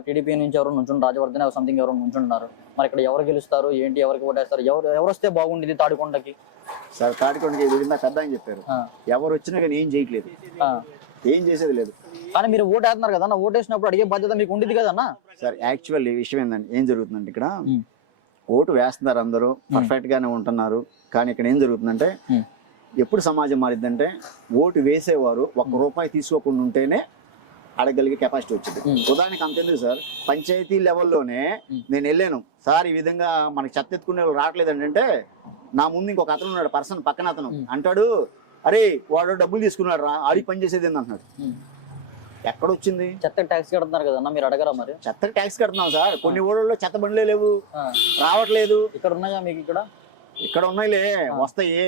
టీడీపీ నుంచి ఎవరు నుంచుంటారు, రాజవర్ధన్ సంథింగ్ ఎవరు నుంచుంటున్నారు. మరి ఇక్కడ ఎవరు గెలుస్తారు ఏంటి, ఎవరికి ఓటేస్తారు, ఎవరు వస్తే బాగుండేది తాడికొండకి? సార్ తాడికొండకి పెద్ద అని చెప్పారు, ఎవరు వచ్చినా కానీ ఏం చేయట్లేదు, ఏం చేసేది లేదు. కానీ మీరు ఓటు వేస్తున్నారు కదా, ఓటు వేసినప్పుడు అడిగే బాధ్యత మీకు ఉండేది కదన్నా. సార్ యాక్చువల్లీ విషయం ఏంటంటే ఏం జరుగుతుందంటే ఇక్కడ ఓటు వేస్తున్నారు, అందరూ పర్ఫెక్ట్ గానే ఉంటున్నారు. కానీ ఇక్కడ ఏం జరుగుతుందంటే ఎప్పుడు సమాజం మారిద్దంటే ఓటు వేసేవారు ₹1 తీసుకోకుండా ఉంటేనే అడగలిగే కెపాసిటీ వచ్చింది. ఉదాహరణకి అంతెందుకు సార్, పంచాయతీ లెవెల్లోనే నేను వెళ్ళాను సార్, ఈ విధంగా మనకి చెత్త ఎత్తుకునే వాళ్ళు రావట్లేదు అంటే నా ముందు ఇంకొక అతను ఉన్నాడు, పర్సన్ పక్కన అతను అంటాడు, అరే వాడు డబ్బులు తీసుకున్నాడు రా, ఆడికి పని చేసేది అంటున్నాడు. ఎక్కడొచ్చింది? చెత్త ట్యాక్స్ కడుతున్నారు కదన్నా, మీరు అడగరా? మరి చెత్త ట్యాక్స్ కడుతున్నాం సార్, కొన్ని ఊళ్ళలో చెత్త బండ్లే లేవు, రావట్లేదు. ఇక్కడ ఉన్నాయా మీకు? ఇక్కడ ఉన్నాయిలే, వస్తాయి.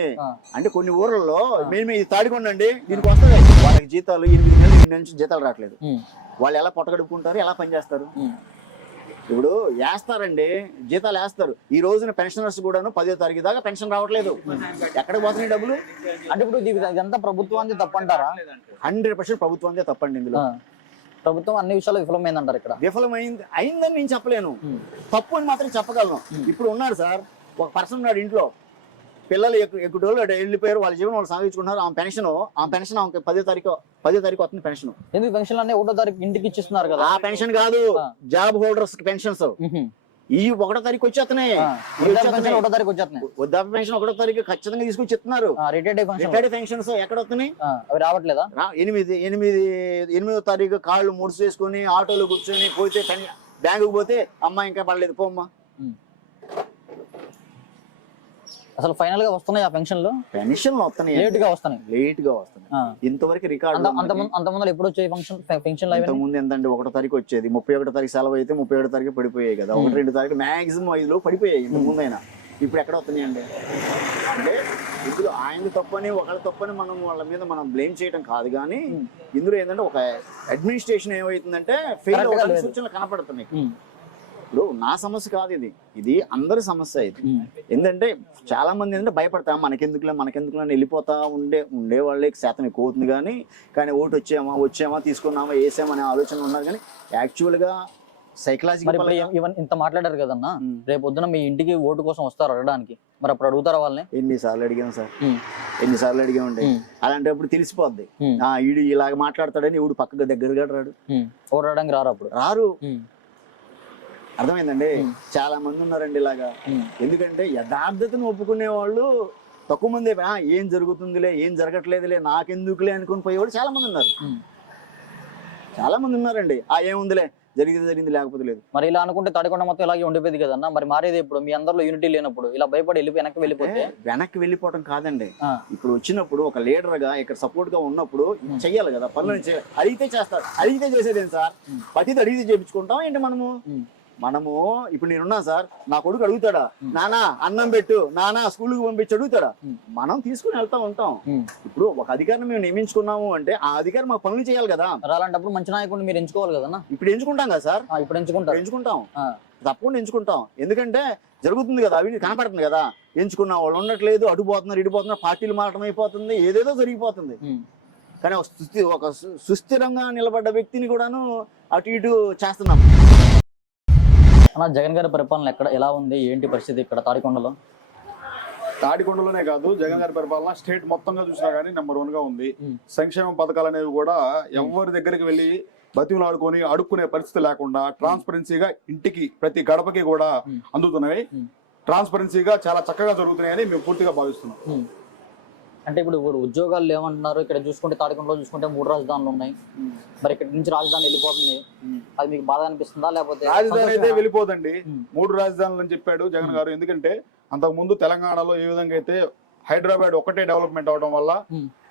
అంటే కొన్ని ఊర్లలో మేము ఇది తాడికొండండి, దీనికి వస్తాయి వాళ్ళకి జీతాలు 8 నెలలు 8 నుంచి జీతాలు రావట్లేదు. వాళ్ళు ఎలా పొట్టగడుపుకుంటారు, ఎలా పనిచేస్తారు? ఇప్పుడు వేస్తారండి, జీతాలు వేస్తారు. ఈ రోజున పెన్షనర్స్ కూడాను 10వ తారీఖు దాకా పెన్షన్ రావట్లేదు. ఎక్కడికి పోతున్నాయి డబ్బులు? అంటే ఇప్పుడు ఇదంతా ప్రభుత్వాన్ని తప్పంటారా? 100% ప్రభుత్వాన్ని తప్పండి. ఇందులో ప్రభుత్వం అన్ని విషయాలు విఫలమైందంటారు. ఇక్కడ అయిందని నేను చెప్పలేను, తప్పు అని మాత్రం చెప్పగలను. ఇప్పుడు ఉన్నాడు సార్, ఒక పర్సన్ ఉన్నాడు ఇంట్లో, పిల్లలు ఎక్కువ వెళ్ళిపోయారు, వాళ్ళ జీవనం వాళ్ళు సాగించుకుంటున్నారు. ఆ పెన్షన్ ఆమె 10వ తారీఖు వస్తుంది పెన్షన్. ఎందుకు పెన్షన్ అనే 1వ తారీఖు ఇంటికి ఇచ్చిస్తున్నారు కదా? ఆ పెన్షన్ కాదు, జాబ్ హోల్డర్స్ పెన్షన్స్ ఈ 1వ తారీఖు వచ్చేస్తున్నాయి. వృద్ధాప్య పెన్షన్ 1వ తారీఖు ఖచ్చితంగా తీసుకొచ్చి ఇస్తున్నారు. రిటైర్డ్ పెన్షన్స్ ఎక్కడ వస్తున్నాయి? అవి రావట్లేదా? 8వ తారీఖు కాళ్ళు ముడుసు వేసుకుని ఆటోలో కూర్చొని పోతే బ్యాంకుకి పోతే అమ్మ ఇంకా పడలేదు పోమ్మా. అసలు ఫైనల్ గా వస్తున్నాయి ఆ పెన్షన్లు వస్తున్నాయి, లేట్ గా వస్తున్నాయి. ఇంతవరకు రికార్డు అంతమంది ఎప్పుడు వచ్చాయి పెన్షన్? ముందు ఎంతంటే 1వ తారీఖు వచ్చేది, 31వ తారీఖు సెలవు అయితే 31వ తారీఖు పడిపోయాయి కదా, 1-2 తారీఖు మాక్సిమం 5లో పడిపోయాయి ఇంతకు ముందైనా. ఇప్పుడు ఎక్కడ వస్తున్నాయి అండి? అంటే ఇప్పుడు ఆయన తప్పని ఒకళ్ళ తప్పని మనం వాళ్ళ మీద మనం బ్లేమ్ చేయడం కాదు, కానీ ఇందులో ఏంటంటే ఒక అడ్మినిస్ట్రేషన్ ఏమవుతుందంటే ఫెయిల్ అవ్వడానికి సూచనలు కనపడుతున్నాయి. ఇప్పుడు నా సమస్య కాదు ఇది అందరి సమస్య. ఇది ఏంటంటే చాలా మంది ఏంటంటే భయపడతా, మనకెందుకులే వెళ్ళిపోతా ఉండే వాళ్ళకి శాతం ఎక్కువ అవుతుంది. కానీ ఓటు వచ్చామా తీసుకున్నామా వేసామా అనే ఆలోచన ఉన్నారు. కానీ యాక్చువల్గా సైకలాజికల్ ఇంత మాట్లాడారు కదన్నా, రేపు పొద్దున మీ ఇంటికి ఓటు కోసం వస్తారు అడగడానికి, మరి అప్పుడు అడుగుతారా వాళ్ళని? ఎన్నిసార్లు అడిగాం సార్, ఎన్నిసార్లు అడిగామండి. అలాంటప్పుడు తెలిసిపోద్ది, ఈడు ఇలాగ మాట్లాడతాడని ఈడు పక్కగా దగ్గరగా రాడు, ఓటు అడగడానికి రారు. అప్పుడు రారు. అర్థమైందండి? చాలా మంది ఉన్నారండి ఇలాగా. ఎందుకంటే యథార్థతను ఒప్పుకునే వాళ్ళు తక్కువ మంది. ఏం జరుగుతుందిలే, ఏం జరగట్లేదులే, నాకెందుకులే అనుకుని పోయేవాళ్ళు చాలా మంది ఉన్నారు. చాలా మంది ఉన్నారండి. ఏముందిలే, జరిగింది లేకపోతే లేదు. మరి ఇలా అనుకుంటే తాడికొండ మొత్తం ఇలాగే ఉండిపోయింది కదన్నా. మరి మారేది ఇప్పుడు మీ అందరిలో యూనిటీ లేనప్పుడు ఇలా భయపడి వెనక్కి వెళ్ళిపోవడం కాదండి. ఇప్పుడు వచ్చినప్పుడు ఒక లీడర్ గా ఇక్కడ సపోర్ట్ గా ఉన్నప్పుడు చెయ్యాలి కదా, పనులను చేయాలి. అడిగితే చేస్తారు, అడిగితే చేసేదేం సార్? ప్రతిది అడిగితే చేయించుకుంటాం ఏంటి మనము? మనము ఇప్పుడు నేనున్నా సార్, నా కొడుకు అడుగుతాడా నానా అన్నం పెట్టు, నానా స్కూల్కి పంపించి అడుగుతాడా? మనం తీసుకుని వెళ్తా ఉంటాం. ఇప్పుడు ఒక అధికారిని మేము నియమించుకున్నాము అంటే ఆ అధికారి మాకు పనులు చేయాలి కదా. అలాంటప్పుడు మంచి నాయకుడిని మీరు ఎంచుకోవాలి కదా. ఇప్పుడు ఎంచుకుంటాం కదా సార్, ఇప్పుడు ఎంచుకుంటాం. తప్పకుండా ఎంచుకుంటాం. ఎందుకంటే జరుగుతుంది కదా, అవినీతి కనపడుతుంది కదా. ఎంచుకున్న వాళ్ళు ఉండట్లేదు, అడుగుపోతున్నారు, ఇడిపోతున్నారు, పార్టీలు మారటం అయిపోతుంది, ఏదేదో జరిగిపోతుంది. కానీ ఒక సుస్థిరంగా నిలబడ్డ వ్యక్తిని కూడాను అటు ఇటు చేస్తున్నాం. అన్న, జగన్ గారి పరిపాలన ఎలా ఉంది, ఏంటి పరిస్థితి ఇక్కడ తాడికొండలో? తాడికొండలోనే కాదు, జగన్ గారి పరిపాలన స్టేట్ మొత్తంగా చూసినా గానీ నెంబర్ 1 గా ఉంది. సంక్షేమ పథకాలు అనేవి కూడా ఎవరి దగ్గరికి వెళ్ళి బతిమలు అడుక్కునే పరిస్థితి లేకుండా ట్రాన్స్పరెన్సీగా ఇంటికి ప్రతి గడపకి కూడా అందుతున్నాయి. ట్రాన్స్పరెన్సీగా చాలా చక్కగా జరుగుతున్నాయని మేము పూర్తిగా భావిస్తున్నాం. అంటే ఇప్పుడు ఉద్యోగాలు ఏమంటున్నారు? ఇక్కడ చూసుకుంటే తాడికొండలో చూసుకుంటే 3 రాజధానులు ఉన్నాయి. మరి ఇక్కడ నుంచి రాజధాని వెళ్ళిపోతుంది, అది మీకు బాధ అనిపిస్తుందా? లేకపోతే రాజధాని అయితే వెళ్ళిపోదండి. 3 రాజధానులు అని చెప్పాడు జగన్ గారు. ఎందుకంటే అంతకు ముందు తెలంగాణలో ఏ విధంగా అయితే హైదరాబాద్ ఒకటే డెవలప్మెంట్ అవడం వల్ల,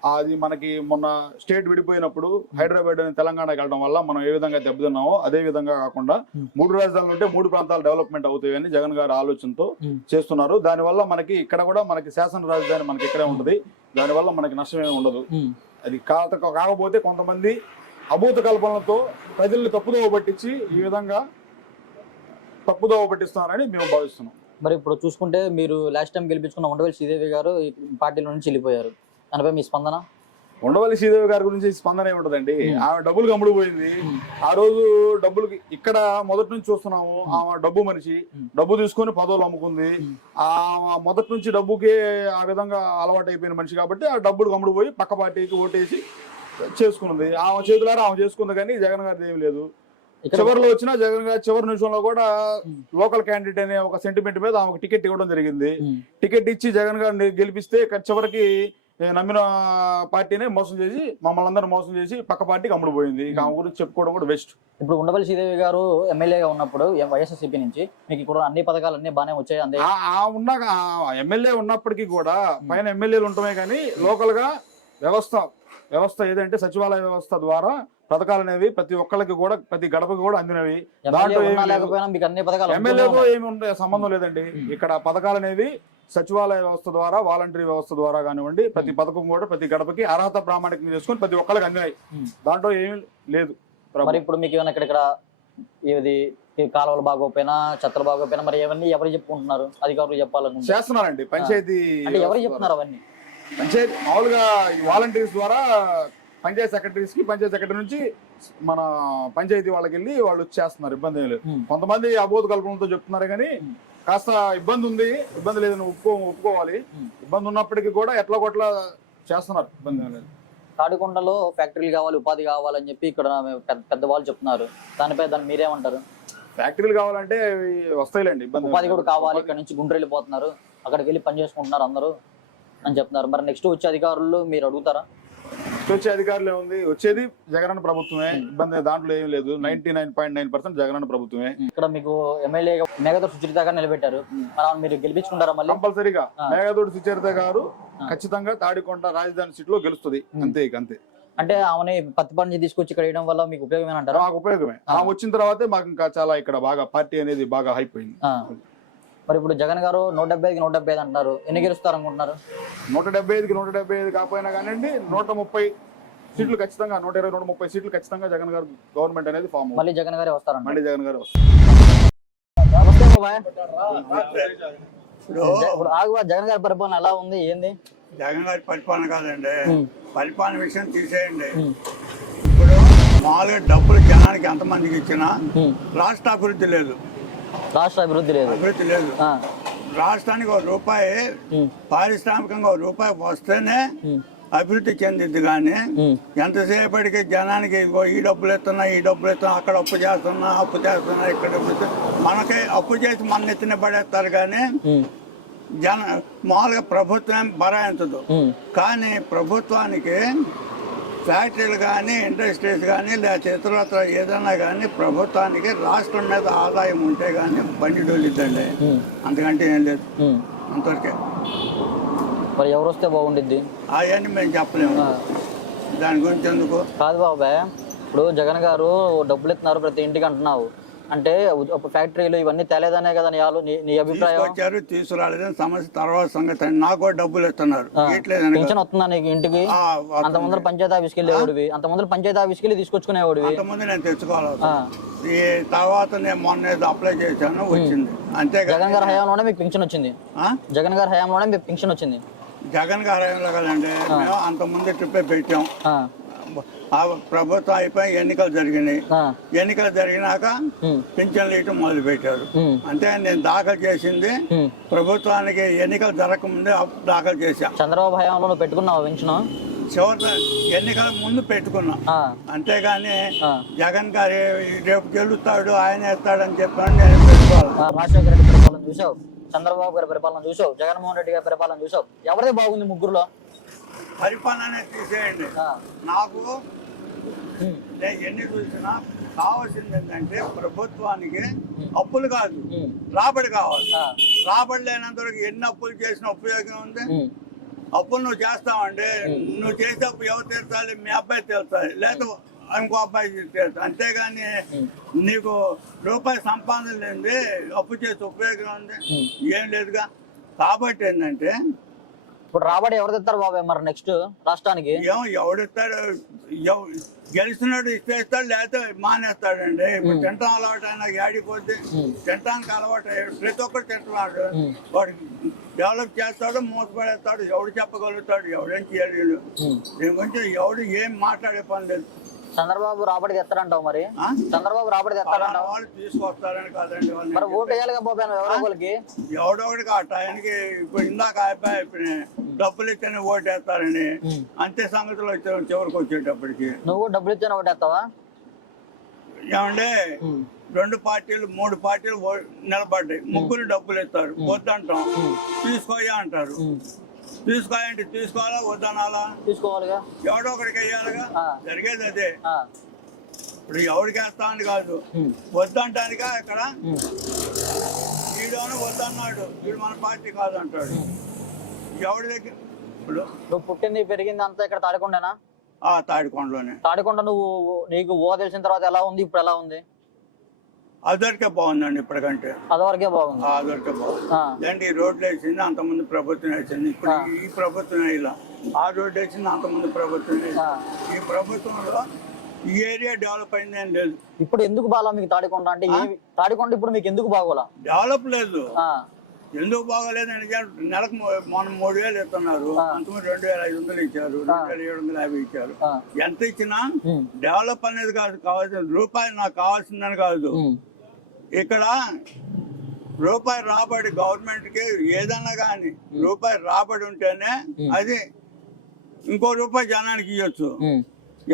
అది మనకి మొన్న స్టేట్ విడిపోయినప్పుడు హైదరాబాద్ అని తెలంగాణకి వెళ్ళడం వల్ల మనం ఏ విధంగా దెబ్బతిన్నామో అదే విధంగా కాకుండా 3 రాజధానులు ఉంటే 3 ప్రాంతాలు డెవలప్మెంట్ అవుతాయని జగన్ గారు ఆలోచనతో చేస్తున్నారు. దానివల్ల మనకి ఇక్కడ కూడా మనకి శాసన రాజధాని మనకి ఇక్కడే ఉంటుంది. దానివల్ల మనకి నష్టమేమి ఉండదు. అది కాకపోతే కొంతమంది అభూత కల్పనలతో ప్రజల్ని తప్పుదోవ పట్టించి ఈ విధంగా తప్పుదోవ పట్టిస్తున్నారని మేము భావిస్తున్నాం. మరి ఇప్పుడు చూసుకుంటే మీరు లాస్ట్ టైం గెలిపించుకున్న ఉండవల్లి శ్రీదేవి గారు ఈ పార్టీలో నుంచి వెళ్ళిపోయారు. దానిపై మీ స్పందన? ఉండవల్లి శ్రీదేవి గారి గురించి స్పందన ఏముంటుందండి? ఆమె డబ్బులు కమ్ముడుపోయింది. ఆ రోజు డబ్బులకి ఇక్కడ మొదటి నుంచి చూస్తున్నాము. ఆమె డబ్బు మనిషి, డబ్బు తీసుకొని పదవులు అమ్ముకుంది. ఆ మొదటి నుంచి డబ్బుకే ఆ విధంగా అలవాటు అయిపోయిన మనిషి కాబట్టి ఆ డబ్బులు కమ్ముడుపోయి పక్క పార్టీకి ఓటేసి చేసుకున్నది. ఆమె చేతులారా ఆమె చేసుకుంది, కానీ జగన్ గారిది ఏమి లేదు. చివరిలో వచ్చిన జగన్ గారు చివరి నిమిషంలో కూడా లోకల్ క్యాండిడేట్ అనే ఒక సెంటిమెంట్ మీద ఆమెకు టికెట్ ఇవ్వడం జరిగింది. టికెట్ ఇచ్చి జగన్ గారిని గెలిపిస్తే చివరికి నమ్మిన పార్టీనే మోసం చేసి మమ్మల్ని అందరూ మోసం చేసి పక్క పార్టీకి అమ్ముడుపోయింది. ఆమె గురించి చెప్పుకోవడం కూడా బెస్ట్. ఇప్పుడు ఉండవల్లి శ్రీదేవి గారు ఎమ్మెల్యేగా ఉన్నప్పుడు వైఎస్ఆర్సీపీ నుంచి మీకు కూడా అన్ని పథకాలు అన్ని బాగానే వచ్చాయి. అంతే ఉన్నాక ఎమ్మెల్యే ఉన్నప్పటికీ కూడా పైన ఎమ్మెల్యేలు ఉండటమే కానీ లోకల్ గా వ్యవస్థ ఏదంటే సచివాలయ వ్యవస్థ ద్వారా పథకాలు అనేవి ప్రతి ఒక్కరికి కూడా ప్రతి గడపకి కూడా అందినవి. దాంట్లో ఎమ్మెల్యేతో ఏమి ఉండే సంబంధం లేదండి. ఇక్కడ పథకాలు అనేవి సచివాలయ వ్యవస్థ ద్వారా, వాలంటరీ వ్యవస్థ ద్వారా కానివ్వండి, ప్రతి పథకం కూడా ప్రతి గడపకి అర్హత ప్రామాణికంగా చేసుకుని ప్రతి ఒక్కరికి అందినాయి. దాంట్లో ఏమీ లేదు. మరి ఇప్పుడు మీకు ఏమైనా ఇక్కడ ఏది కాలువలు బాగోపోయినా, చెత్తలు బాగోపోయినా మరి ఇవన్నీ ఎవరు చెప్పుకుంటున్నారు? అధికారులు చెప్పాలని చేస్తున్నారండి. పంచాయతీ అంటే ఎవరు చెప్తున్నారు అవన్నీ? పంచాయతీ మామూలుగా వాలంటీర్స్ ద్వారా పంచాయతీ సెక్రటరీ నుంచి మన పంచాయతీ వాళ్ళకి వెళ్ళి వాళ్ళు చేస్తున్నారు. ఇబ్బంది ఏం లేదు. కొంతమంది అబోధ కల్పనలతో చెప్తున్నారు కానీ కాస్త ఇబ్బంది ఉంది. ఇబ్బంది లేదని ఒప్పుకోవాలి. ఇబ్బంది ఉన్నప్పటికీ కూడా ఎట్లా కొట్లా చేస్తున్నారు. ఇబ్బంది ఏం లేదు. తాడికొండలో ఫ్యాక్టరీలు కావాలి, ఉపాధి కావాలని చెప్పి ఇక్కడ పెద్ద వాళ్ళు చెప్తున్నారు. దాన్ని మీరేమంటారు? ఫ్యాక్టరీలు కావాలంటే వస్తాయిలేండి. ఇబ్బంది ఉపాధి కూడా కావాలి. ఇక్కడ నుంచి గుంటూరు వెళ్ళిపోతున్నారు, అక్కడికి వెళ్ళి పని చేసుకుంటున్నారు అందరూ అని చెప్తున్నారు. మరి నెక్స్ట్ వచ్చే అధికారులు మీరు అడుగుతారా? వచ్చే అధికారులు ఉంది, వచ్చేది జగనన్న ప్రభుత్వమే. ఇబ్బంది దాంట్లో ఏం లేదు. 99.9% జగనన్న ప్రభుత్వమే. ఇక్కడ మీకు ఎమ్మెల్యే మేఘతోటి సుచరిత గారు నిలబెట్టారు. మీరు గెలిపించుకుంటారా? మళ్ళీ కంపల్సరీగా మేఘతోటి సుచరిత గారు ఖచ్చితంగా తాడికొండ రాజధాని సీట్ లో గెలుస్తుంది. అంతే. అంటే ఆమెని పత్తి పని తీసుకొచ్చి ఇక్కడ వేయడం వల్ల మీకు ఉపయోగమే అంటారా? మాకు ఉపయోగమే. ఆమె వచ్చిన తర్వాతే మాకు ఇంకా చాలా ఇక్కడ బాగా పార్టీ అనేది బాగా హైప్ అయింది. మరి ఇప్పుడు జగన్ గారు 175కి 175 అంటున్నారు. ఎన్ని గెలుస్తారు అనుకుంటున్నారు? 175కి 175 కాకపోయినా కానివ్వండి, 130 సీట్లు ఖచ్చితంగా, 120, 130 సీట్లు ఖచ్చితంగా జగన్ గారు గవర్నమెంట్ అనేది ఫామ్. మళ్ళీ జగన్ గారే వస్తారంట. మళ్ళీ జగన్ గారు ఇప్పుడు జగన్ గారి పరిపాలన ఎలా ఉంది, ఏంది? జగన్ గారి పరిపాలన కాదండి, పరిపాలన విషయం తీసేయండి. ఇప్పుడు మామూలుగా డబ్బులు జనానికి ఎంతమందికి ఇచ్చినా రాష్ట్ర అభివృద్ధి లేదు. అభివృద్ధి లేదు. రాష్ట్రానికి ₹1 పారిశ్రామికంగా ₹1 వస్తేనే అభివృద్ధి చెందిద్ది. కానీ ఎంతసేపటికి జనానికి ఈ డబ్బులు ఇస్తున్నా అక్కడ అప్పు చేస్తున్నా ఇక్కడ మనకి అప్పు చేసి మన ఎత్తున పడేస్తారు. కానీ మామూలుగా ప్రభుత్వం భరాయించదు. కానీ ప్రభుత్వానికి ఫ్యాక్టరీలు కానీ, ఇండస్ట్రీస్ కానీ, లేదా ఇతరత్ర ఏదైనా కానీ ప్రభుత్వానికి రాష్ట్రం మీద ఆదాయం ఉంటే కానీ బండి డొల్లిద్దండి. అంతకంటే ఏం లేదు. అంతవరకే. మరి ఎవరు వస్తే బాగుండిద్ది అవన్నీ మేము చెప్పలేము. దాని గురించి ఎందుకు కాదు బాబాయ్. ఇప్పుడు జగన్ గారు డబ్బులు ఇస్తున్నారు ప్రతి ఇంటికి అంటున్నావు, అంటే ఫ్యాక్టరీలు ఇవన్నీ తేలేదనే కదా నీ అభిప్రాయం? తీసుకొచ్చారు, తీసుకురాలేదని సమస్య తర్వాత సంగతి అండి. నాకు కూడా డబ్బులు ఇస్తున్నారు, ఇట్లేదని పింఛన్ వస్తుందా నీకు ఇంటికి? అంత ముందర పంచాయతీ ఆఫీస్కి వెళ్ళేవాడివి, అంత ముందర పంచాయతీ ఆఫీస్కి వెళ్ళి తీసుకొచ్చుకునేవాడివి. అంతకుముందు నేను తెచ్చుకోవాలి. ఈ తర్వాత నేను మొన్న అప్లై చేశాను, వచ్చింది. అంతేగా జగన్ గారి హయాంలోనే మీకు పింఛన్ వచ్చింది. జగన్ గారి హయాంలోనే మీకు పింఛన్ వచ్చింది. జగన్ గారు హయాంలో కదండి, మేము అంతకుముందు ట్రిప్పే పెట్టాం. ఆ ప్రభుత్వం అయిపోయి ఎన్నికలు జరిగినాయి. ఎన్నికలు జరిగినాక పింఛన్లు ఇవ్వటం మొదలు పెట్టారు. అంతే నేను దాఖలు చేసింది ప్రభుత్వానికి ఎన్నికలు జరగకముందే దాఖలు చేశా. చంద్రబాబు హయాంలో నువ్వు పెట్టుకున్నావు పింఛను? చివరి ఎన్నికల ముందు పెట్టుకున్నా. అంతేగాని జగన్ గారు రేపు గెలుస్తాడు, ఆయన వేస్తాడని చెప్పాను నేను పెట్టుకోవాలి. రాజశేఖర రెడ్డి పరిపాలన చూసావు, చంద్రబాబు గారి పరిపాలన చూసావు, జగన్మోహన్ రెడ్డి గారి పరిపాలన చూసావు, ఎవరిదే బాగుంది ముగ్గురులో? పరిపాలన తీసేయండి. నాకు ఎన్ని చూసినా కావాల్సింది ఏంటంటే ప్రభుత్వానికి అప్పులు కాదు, రాబడి కావాలి. రాబడి లేనంత వరకు ఎన్ని అప్పులు చేసిన ఉపయోగం ఉంది? అప్పులు నువ్వు చేస్తావండి, నువ్వు చేసే అప్పు ఎవరు తీర్చాలి? మీ అబ్బాయి తీర్చాలి, లేదా ఇంకో అబ్బాయి తీర్చాలి. అంతేగాని నీకు రూపాయి సంపాదన లేనిది అప్పు చేసే ఉపయోగం ఉంది? ఏం లేదుగా. కాబట్టి ఏంటంటే ఇప్పుడు రాబడి ఎవరు తెస్తారు బాబాయ్ మరి నెక్స్ట్ రాష్ట్రానికి? ఎవడిస్తాడు? గెలిచినాడు ఇస్తాడు, లేకపోతే మానేస్తాడండి. ఇప్పుడు తింటాం అలవాటు అయినా ఏడిపోతే తింటానికి అలవాటు ప్రతి ఒక్కరు తింటున్నాడు. వాడు డెవలప్ చేస్తాడు, మూసపడేస్తాడు. ఎవడు చెప్పగలుగుతాడు? ఎవడేం చేయలేడు. దీని గురించి ఎవడు ఏం మాట్లాడే పని లేదు. చంద్రబాబు రాబడి తెస్తారంటావు మరి? చంద్రబాబు రాబడి తెస్తారంటావు? వాళ్ళు తీసుకొస్తారని కాదండి. మరి ఓటు వేయాలి బాబాయ్ ఎవరో ఒకరికి? ఎవడొకటి కాట ఆయనకి. ఇప్పుడు ఇందాక అయిపోయి డబ్బులు ఇస్తేనే ఓటు వేస్తారని అంతే సంగతులు వచ్చే చివరికి వచ్చేటప్పటికి. నువ్వు డబ్బులు ఇస్తేనే ఓటు వేస్తావా? ఏమంటే 2 పార్టీలు 3 పార్టీలు నిలబడ్డాయి, ముగ్గురు డబ్బులు ఇస్తారు. వద్దంటాం, తీసుకోయా అంటారు. తీసుకోవాలంటే తీసుకోవాలా, వద్దనాలా? తీసుకోవాలిగా, ఎవడో ఒకడికి వేయాలిగా. జరిగేది అదే. ఇప్పుడు ఎవడికి వేస్తామని కాదు, వద్దంటానికా. ఇక్కడ వీడేమో వద్దన్నాడు, వీడు మన పార్టీ కాదు అంటాడు. ఎవడి దగ్గర ఇప్పుడు నువ్వు పుట్టింది పెరిగింది అంతా ఇక్కడ తాడికొండేనా? తాడికొండలోనే. తాడికొండ నువ్వు నీకు తెలిసిన తర్వాత ఎలా ఉంది, ఇప్పుడు ఎలా ఉంది? అదొరికే బాగుందండి ఇప్పటికంటే. అదవరకే బాగుంది. అదొరికే బాగుంది. ఏంటి ఈ రోడ్లు వేసింది, అంతకుముందు ప్రభుత్వం వేసింది. ఇప్పుడు ఈ ప్రభుత్వం ఇలా ఆ రోడ్డు వేసింది, అంతకుముందు ప్రభుత్వం వేసింది. ఈ ప్రభుత్వంలో ఈ ఏరియా డెవలప్ అయింది ఏం లేదు. ఇప్పుడు ఎందుకు బాగా మీకు తాడికొండ అంటే? తాడికొండ ఇప్పుడు మీకు ఎందుకు బాగోలా? డెవలప్ లేదు. ఎందుకు బాగోలేదు? నెలకు మనం 3,000 ఇస్తున్నారు, అంతకుముందు 2,500 ఇచ్చారు, 2,750 ఇచ్చారు. ఎంత ఇచ్చినా డెవలప్ అనేది కాదు కావాల్సిన. రూపాయి నాకు కావాల్సిందని కాదు. ఇక్కడ రూపాయి రాబడి గవర్నమెంట్ కి ఏదన్నా కానీ రూపాయి రాబడి ఉంటేనే అది ఇంకో రూపాయి జనానికి ఇవ్వచ్చు.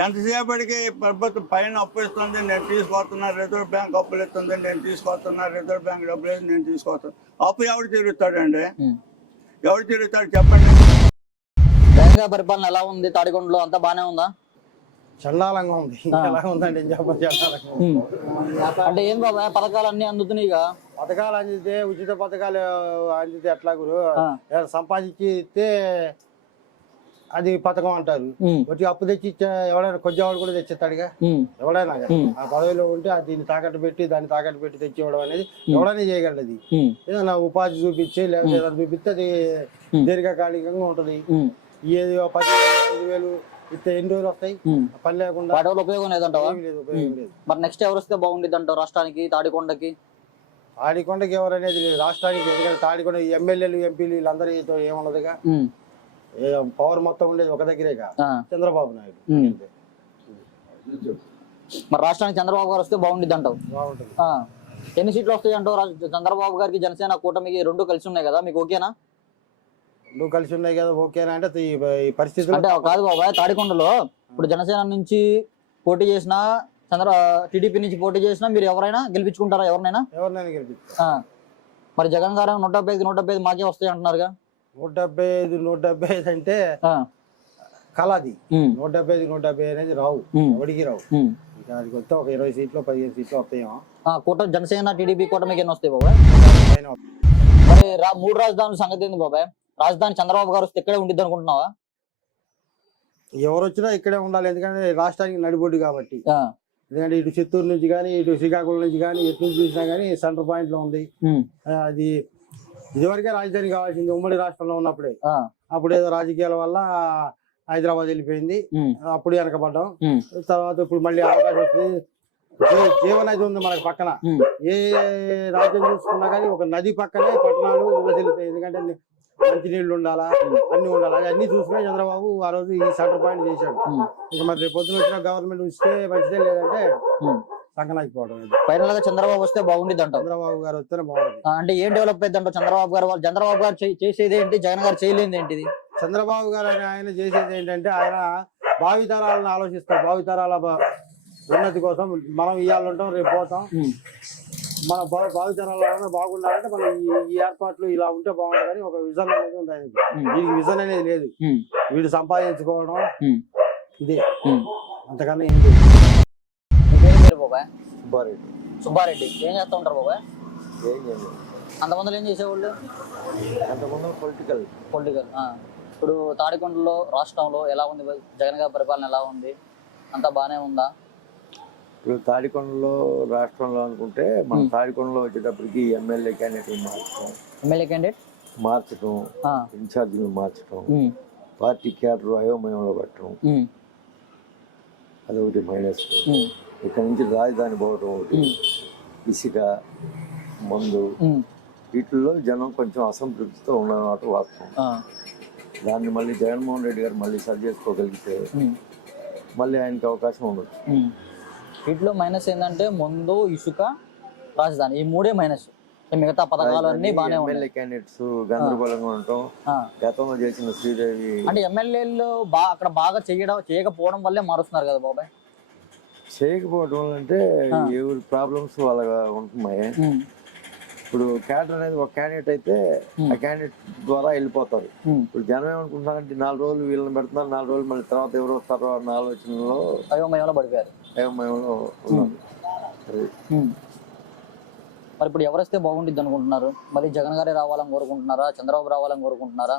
ఎంతసేపటికి ప్రభుత్వం పైన అప్పు ఇస్తుంది, నేను తీసుకొస్తున్నా, రిజర్వ్ బ్యాంక్ అప్పులు ఇస్తుంది, నేను తీసుకొస్తున్నా, రిజర్వ్ బ్యాంక్ డబ్బులు వేసి నేను తీసుకొస్తాను. అప్పు ఎవడు తీరుస్తాడండి? ఎవడు తీరుస్తాడు చెప్పండి? జగన్ పరిపాలన ఎలా ఉంది? తాడికొండలో అంతా బానే ఉందా? చండాలంగా ఉంది. ఎలా ఉందండి అంటే ఏం బాబా పథకాలు అన్ని అందుతున్నాయి? పథకాలు అందితే, ఉచిత పథకాలు అందితే ఎట్లా గురు? సంపాదించి ఇస్తే అది పథకం అంటారు. వచ్చి అప్పు తెచ్చి ఎవడైనా కొంచెం కూడా తెచ్చిస్తాడుగా ఎవడైనా. ఆ పదవిలో ఉంటే దీన్ని తాకట్టు పెట్టి దాన్ని తాకట్టు పెట్టి తెచ్చి ఇవ్వడం అనేది ఎవడైనా చేయగలదు. అది ఏదైనా ఉపాధి చూపించి లేకపోతే ఏదైనా చూపిస్తే అది దీర్ఘకాలికంగా ఉంటది. ఏది 10,000 ఇస్తే ఎన్ని రోజులు వస్తాయి? పని లేకుండా ఉపయోగం లేదంటావా? ఉపయోగం లేదు. మరి నెక్స్ట్ ఎవరు వస్తే బాగుండేది అంటావు రాష్ట్రానికి? తాడికొండకి తాడికొండకి ఎవరనేది లేదు రాష్ట్రానికి. ఎందుకంటే తాడికొండ ఎమ్మెల్యేలు ఎంపీలు వీళ్ళందరితో ఏమున్నదిగా. పవర్ మొత్తం ఉండేది ఒక దగ్గరేగా, చంద్రబాబు నాయుడు. మరి రాష్ట్రానికి చంద్రబాబు గారు వస్తే బాగుండిద్ది అంటావు? బాగుంటుంది. ఎన్ని సీట్లు వస్తాయి అంటావు? చంద్రబాబు గారికి జనసేన కూటమికి 2 కలిసి ఉన్నాయి కదా, మీకు ఓకేనా? 2 కలిసి ఉన్నాయి కదా, ఓకేనా అంటే ఈ పరిస్థితి అంటే కాదు బాబాయ్. తాడికొండలో ఇప్పుడు జనసేన నుంచి పోటీ చేసినా, టీడీపీ నుంచి పోటీ చేసినా మీరు ఎవరైనా గెలిపించుకుంటారా? ఎవరినైనా గెలిపిస్తారు. మరి జగన్ గారు 175 మాకే వస్తాయి అంటున్నారుగా? 175 అంటే కళది. 175 అనేది రావు, ఎవడికి రావు. అది కొత్త ఒక 20 సీట్లు 15 సీట్లు వస్తాయేమో. కూటమి జనసేన టీడీపీ కూటమికి ఎన్ని వస్తాయి బాబాయ్? మరి 3 రాజధానుల సంగతి ఏంది బాబాయ్? రాజధాని చంద్రబాబు గారు వస్తే ఇక్కడే ఉండిద్ది అనుకుంటున్నావా? ఎవరు వచ్చినా ఇక్కడే ఉండాలి, ఎందుకంటే రాష్ట్రానికి నడిబొడ్డు కాబట్టి. ఎందుకంటే ఇటు చిత్తూరు నుంచి కానీ ఇటు శ్రీకాకుళం నుంచి కానీ ఎటు నుంచి చూసినా కానీ సెంటర్ పాయింట్ లో ఉంది. అది ఇదివరకే రాజధాని కావాల్సింది ఉమ్మడి రాష్ట్రంలో ఉన్నప్పుడే. అప్పుడు ఏదో రాజకీయాల వల్ల హైదరాబాద్ వెళ్ళిపోయింది, అప్పుడు వెనకబడ్డాం. తర్వాత ఇప్పుడు మళ్ళీ అవకాశం వచ్చింది. జీవనది ఉంది మనకు పక్కన, ఏ రాజ్యం చూసుకున్నా కానీ ఒక నది పక్కనే పట్టణాలు విభజిల్లుతాయి. ఎందుకంటే మంచి నీళ్లు ఉండాలా, అన్ని ఉండాలి. అది అన్ని చూసుకునే చంద్రబాబు ఆ రోజు ఈ సెంటర్ పాయింట్ చేశాడు. ఇక మరి రేపు పొద్దున వచ్చిన గవర్నమెంట్ వస్తే మంచిదే, లేదంటే సంకనాకిపోవడం. ఫైనల్ గా చంద్రబాబు వస్తే బాగుండిద్ది అంటారు. చంద్రబాబు గారు వస్తేనే బాగుంటుంది. అంటే ఏం డెవలప్ అయింది అంటారు చంద్రబాబు గారు? చంద్రబాబు గారు చేసేది ఏంటి, జగన్ గారు చేయలేనిది ఏంటిది? చంద్రబాబు గారు ఆయన చేసేది ఏంటంటే ఆయన భావితరాలను ఆలోచిస్తారు. భావితరాల ఉన్నతి కోసం మనం ఇవాళ ఉంటాం, రేపు పోతాం. మన భావితరాల బాగుండాలంటే మనం ఈ ఏర్పాట్లు ఇలా ఉంటే బాగుంటుందని ఒక విజన్ అనేది ఉంది ఆయనకి. వీడికి విజన్ అనేది లేదు, వీడు సంపాదించుకోవడం ఇదే, అంతకన్నా ఏం లేదు. బాబాయ్ సుబ్బారెడ్డి ఏం చేస్తా ఉంటారు బాబాయ్? అంతమంది ఏం చేసేవాళ్ళు? అంతకుముందు పొలిటికల్. ఇప్పుడు తాడికొండలో రాష్ట్రంలో ఎలా ఉంది, జగన్ గారి పరిపాలన ఎలా ఉంది? అంతా బాగానే ఉందా? ఇప్పుడు తాడికొండలో రాష్ట్రంలో అనుకుంటే మన తాడికొండలో వచ్చేటప్పటికి ఎమ్మెల్యే క్యాండిడేట్లు మార్చడం, ఇన్ఛార్జీలు మార్చడం, పార్టీ క్యాడర్ అయోమయంలో పెట్టడం, అదొకటి మైనస్. ఇక్కడ నుంచి రాజధాని పోవడం ఒకటి, ఇసుక, మందు, వీటిల్లో జనం కొంచెం అసంతృప్తితో ఉన్నమాట వాస్తవం. దాన్ని మళ్ళీ జగన్మోహన్ రెడ్డి గారు మళ్ళీ సరి చేసుకోగలిగితే మళ్ళీ ఆయనకి అవకాశం ఉండొచ్చు. వీటిలో మైనస్ ఏంటంటే మందు, ఇసుక, రాజధాని, ఈ మూడే మైనస్. మిగతా పథకాలు అన్ని బాగానే ఉన్నాయి. ఎమ్మెల్యే క్యాండిడేట్స్ గందరగోళంగా ఉండటం, గతంలో చేసిన శ్రీదేవి అంటే ఎమ్మెల్యేలు అక్కడ బాగా చేయకపోవడం వల్లే మారుస్తున్నారు కదా బాబాయ్? చేయకపోవడం వల్ల అంటే ఎవరి ప్రాబ్లమ్స్ వాళ్ళగా ఉంటున్నాయి. ఇప్పుడు క్యాడర్ అనేది ఒక క్యాండిడేట్ అయితే ఆ క్యాండిడేట్ ద్వారా వెళ్ళిపోతారు. ఇప్పుడు జనం ఏమనుకుంటున్నారంటే 4 రోజులు వీళ్ళని పెడుతున్నారు, 4 రోజులు మళ్ళీ తర్వాత ఎవరు వస్తారో అన్న ఆలోచనలో అయోమయంలో పడిపోయారు. అయోమయంలో ఉన్నారు. మరి ఇప్పుడు ఎవరు వస్తే బాగుంటుంది అనుకుంటున్నారు? మళ్ళీ జగన్ గారే రావాలని కోరుకుంటున్నారా, చంద్రబాబు రావాలని కోరుకుంటున్నారా?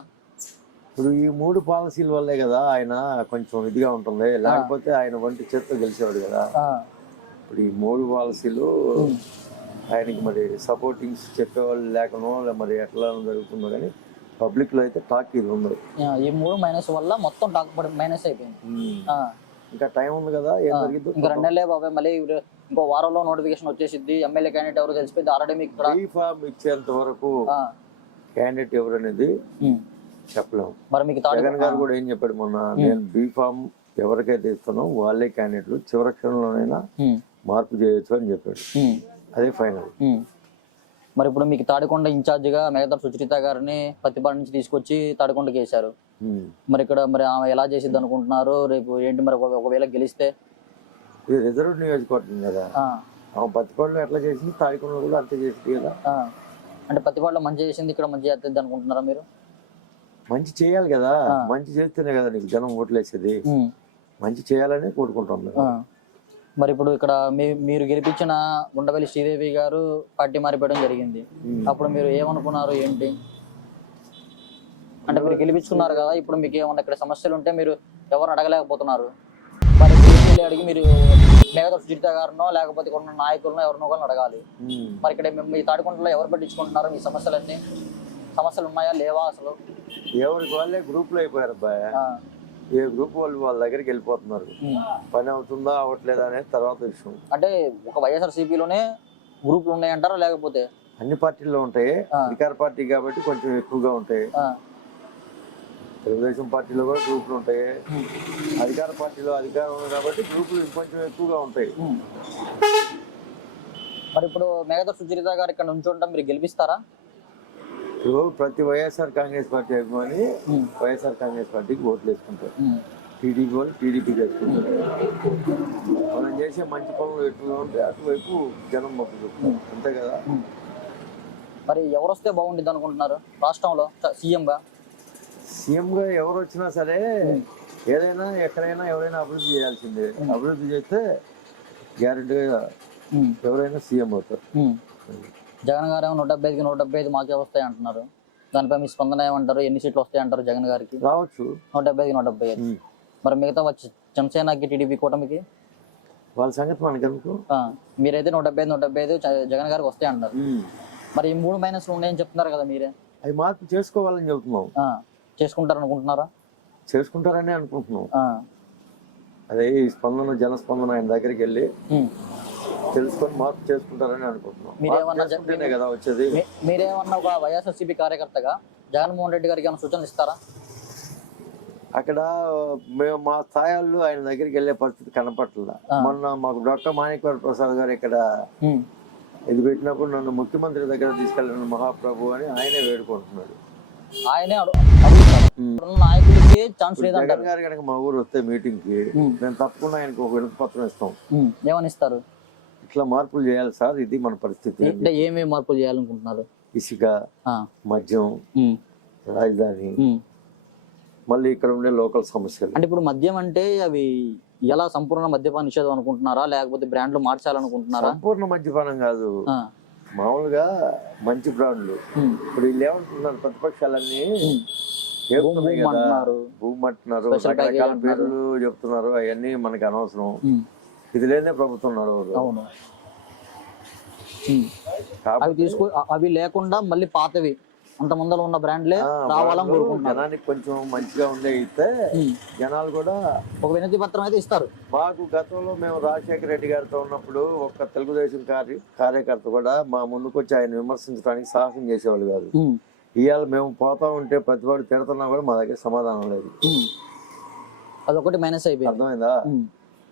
ఇప్పుడు ఈ 3 పాలసీల వల్లే కదా ఆయన కొంచెం ఇదిగా ఉంటుంది, లేకపోతే ఆయన వంటి చేత్తో గెలిచేవాడు కదా. ఇప్పుడు ఈ 3 పాలసీలు ఆయనకి మరి సపోర్టింగ్స్ చెప్పేవాళ్ళు లేకనో మరి ఎట్లా జరుగుతుందో కానీ పబ్లిక్ లో అయితే టాక్ ఇది ఉంది. ఈ 3 మైనస్ వల్ల మొత్తం టాక్ మైనస్ అయిపోయింది. ఇంకా టైం ఉంది కదా, ఏం జరిగింది ఇంకా 2 నెలలే బాబాయ్. మళ్ళీ ఇంకో వారంలో నోటిఫికేషన్ వచ్చేసిద్ది. ఎమ్మెల్యే క్యాండిడేట్ ఎవరు తెలిసిపోయింది. ఆల్రెడీ మీకు బీఫామ్ ఇచ్చేంత వరకు క్యాండిడేట్ ఎవరు అనేది చెప్పలేము. మరి మీకు జగన్ గారు కూడా ఏం చెప్పాడు మొన్న, నేను బీఫామ్ ఎవరికైతే ఇస్తానో వాళ్ళే క్యాండిడేట్లు, చివరి క్షణంలోనైనా మార్పు చేయొచ్చు అని చెప్పాడు. అదే ఫైనల్. మరి ఇప్పుడు మీకు తాడికొండ ఇన్ఛార్జిగా మేఘదారు సుచరిత గారిని పత్తిపాడు నుంచి తీసుకొచ్చి తాడికొండకి వేశారు. మరి ఇక్కడ మరి ఆమె ఎలా చేసిద్ది అనుకుంటున్నారు? రేపు ఏంటి మరి ఒకవేళ గెలిస్తే? ఇది రిజర్వ్ నియోజకవర్గం కదా, ఆమె పత్తిపాడులో ఎట్లా చేసింది తాడికొండలో కూడా అంతే చేసింది కదా. అంటే పత్తిపాడులో మంచి చేసింది, ఇక్కడ మంచి చేస్తుంది అనుకుంటున్నారా మీరు? మంచి చేయాలి కదా, మంచి చేస్తేనే కదా నీకు జనం ఓట్లేసేది. మంచి చేయాలని కోరుకుంటాం. మరి ఇప్పుడు ఇక్కడ మీరు గెలిపించిన గుండవెల్లి శ్రీదేవి గారు పార్టీ మారిపోవడం జరిగింది. అప్పుడు మీరు ఏమనుకున్నారు ఏంటి? అంటే మీరు గెలిపించుకున్నారు కదా, ఇప్పుడు మీకు ఏమన్నా ఇక్కడ సమస్యలు ఉంటే మీరు ఎవరు అడగలేకపోతున్నారు. మరి అడిగి మీరు మేఘదారు సుచరిత గారినో లేకపోతే ఇక్కడ నాయకులను ఎవరినో ఒకరిని అడగాలి. మరి ఇక్కడ మీ తాడికొండలో ఎవరు పట్టించుకుంటున్నారు? మీ సమస్యలన్నీ సమస్యలు ఉన్నాయా లేవా? అసలు ఎవరికి వాళ్ళే గ్రూప్ లో అయిపోయారు అబ్బాయి. ఏ గ్రూప్ వాళ్ళు వాళ్ళ దగ్గరికి వెళ్ళిపోతున్నారు. పని అవుతుందా అవ్వట్లేదా అనేది తర్వాత విషయం. అంటే ఒక వైఎస్ఆర్సీపీలోనే గ్రూపులు ఉన్నాయంటారా లేకపోతే అన్ని పార్టీల్లో ఉంటాయి? అధికార పార్టీ కాబట్టి కొంచెం ఎక్కువగా ఉంటాయి. తెలుగుదేశం పార్టీలో కూడా గ్రూపులు ఉంటాయి. అధికార పార్టీలో అధికారం ఉంది కాబట్టి గ్రూపులు ఇంకొంచెం ఎక్కువగా ఉంటాయి. మరి ఇప్పుడు మేఘదారు సుచరిత గారు ఇక్కడ నుంచి ఉంటాం, మీరు గెలిపిస్తారా? ఇప్పుడు ప్రతి వైఎస్ఆర్ కాంగ్రెస్ పార్టీ అభిమాని వైఎస్ఆర్ కాంగ్రెస్ పార్టీకి ఓట్లు వేసుకుంటారు. టీడీపీ వాళ్ళు టీడీపీకి వేసుకుంటారు. మనం చేసే మంచి పనులు ఎక్కువగా ఉంటే అటువైపు జనం మొక్కు చూపుతారు, అంతే కదా. మరి ఎవరు వస్తే బాగుంటుంది అనుకుంటున్నారు రాష్ట్రంలో సీఎంగా? సీఎంగా ఎవరు వచ్చినా సరే ఏదైనా ఎక్కడైనా ఎవరైనా అభివృద్ధి చేయాల్సిందే. అభివృద్ధి చేస్తే గ్యారెంటీగా ఎవరైనా సీఎం అవుతారు. జగన్ గారు ఏమో 175కి 175 మాకే వస్తాయి అంటున్నారు. దానిపై మీ స్పందన ఏమంటారు? ఎన్ని సీట్లు వస్తాయి అంటారు జగన్ గారికి? రావచ్చు 175కి 175. మరి మిగతా వచ్చి జనసేనకి టీడీపీ కూటమికి వాళ్ళ సంగతి మనకెందుకు. మీరైతే 175 జగన్ గారికి వస్తాయి అంటారు. మరి ఈ 3 మైనస్లు ఉన్నాయని చెప్తున్నారు కదా మీరే, అవి మార్పు చేసుకోవాలని చెబుతున్నాం. చేసుకుంటారు అనుకుంటున్నారా? చేసుకుంటారని అనుకుంటున్నాం. అదే ఈ స్పందన, జనస్పందన ఆయన దగ్గరికి వెళ్ళి తెలుసుకొని మార్పు చేసుకుంటారని అనుకుంటున్నాం. మీరేమన్నా కదా వచ్చేది. మీరేమన్నా ఒక వైఎస్ఆర్సీపీ కార్యకర్తగా జగన్మోహన్ రెడ్డి గారికి ఏమైనా సూచనలు ఇస్తారా? అక్కడ మేము మా స్థాయిల్లో ఆయన దగ్గరికి వెళ్ళే పరిస్థితి కనపట్ల. మొన్న మాకు డాక్టర్ మాణిక్యవర ప్రసాద్ గారు ఇక్కడ ఇది పెట్టినప్పుడు నన్ను ముఖ్యమంత్రి దగ్గర తీసుకెళ్ళిన మహాప్రభు అని ఆయనే వేడుకుంటున్నాడు. ఆయనే నాయకుడికి ఛాన్స్ లేదంటారు. జగన్ గారు కనుక మా ఊరు వస్తే మీటింగ్ కి మేము తప్పకుండా ఆయనకు ఒక వినతి పత్రం ఇస్తాం. ఏమని ఇస్తారు? ఇట్లా మార్పులు చేయాలి సార్, ఇది మన పరిస్థితి. అంటే ఏమేమి మార్పులు చేయాలనుకుంటున్నారు? ఇసుక, మద్యం, రాజధాని, మళ్ళీ ఇక్కడ ఉండే లోకల్ సమస్యలు. అంటే ఇప్పుడు మద్యం అంటే అవి ఎలా సంపూర్ణ మద్యపాన నిషేధం అనుకుంటున్నారా, లేకపోతే బ్రాండ్లు మార్చాలనుకుంటున్నారా? సంపూర్ణ మద్యపానం కాదు, మామూలుగా మంచి బ్రాండ్లు. ఇప్పుడు వీళ్ళు ఏమంటున్నారు, ప్రతిపక్షాలన్నీ భూమి అంటున్నారు, రకరకాల పేర్లు చెప్తున్నారు. అవన్నీ మనకి అనవసరం. ఇది లేదే ప్రభుత్వం నడవదు. అవి లేకుండా మళ్ళీ పాతవి అంత ముందర ఉన్న బ్రాండ్లే రావాలని కోరుకుంటున్నారు. జనానికి కొంచెం మంచిగా ఉండే ఇస్తే జనాలు కూడా ఒక వినతి పత్రం అయితే ఇస్తారు. మాకు గతంలో మేము రాజశేఖర రెడ్డి గారితో ఉన్నప్పుడు ఒక్క తెలుగుదేశం కార్యకర్త కూడా మా ముందుకు వచ్చి ఆయన విమర్శించడానికి సాహసం చేసేవాళ్ళు కాదు. ఇవాళ మేము పోతా ఉంటే ప్రతివాడు తిడుతున్నా కూడా మా దగ్గర సమాధానం లేదు. అదొకటి మైనస్ అయిపోయింది. అర్థమైందా?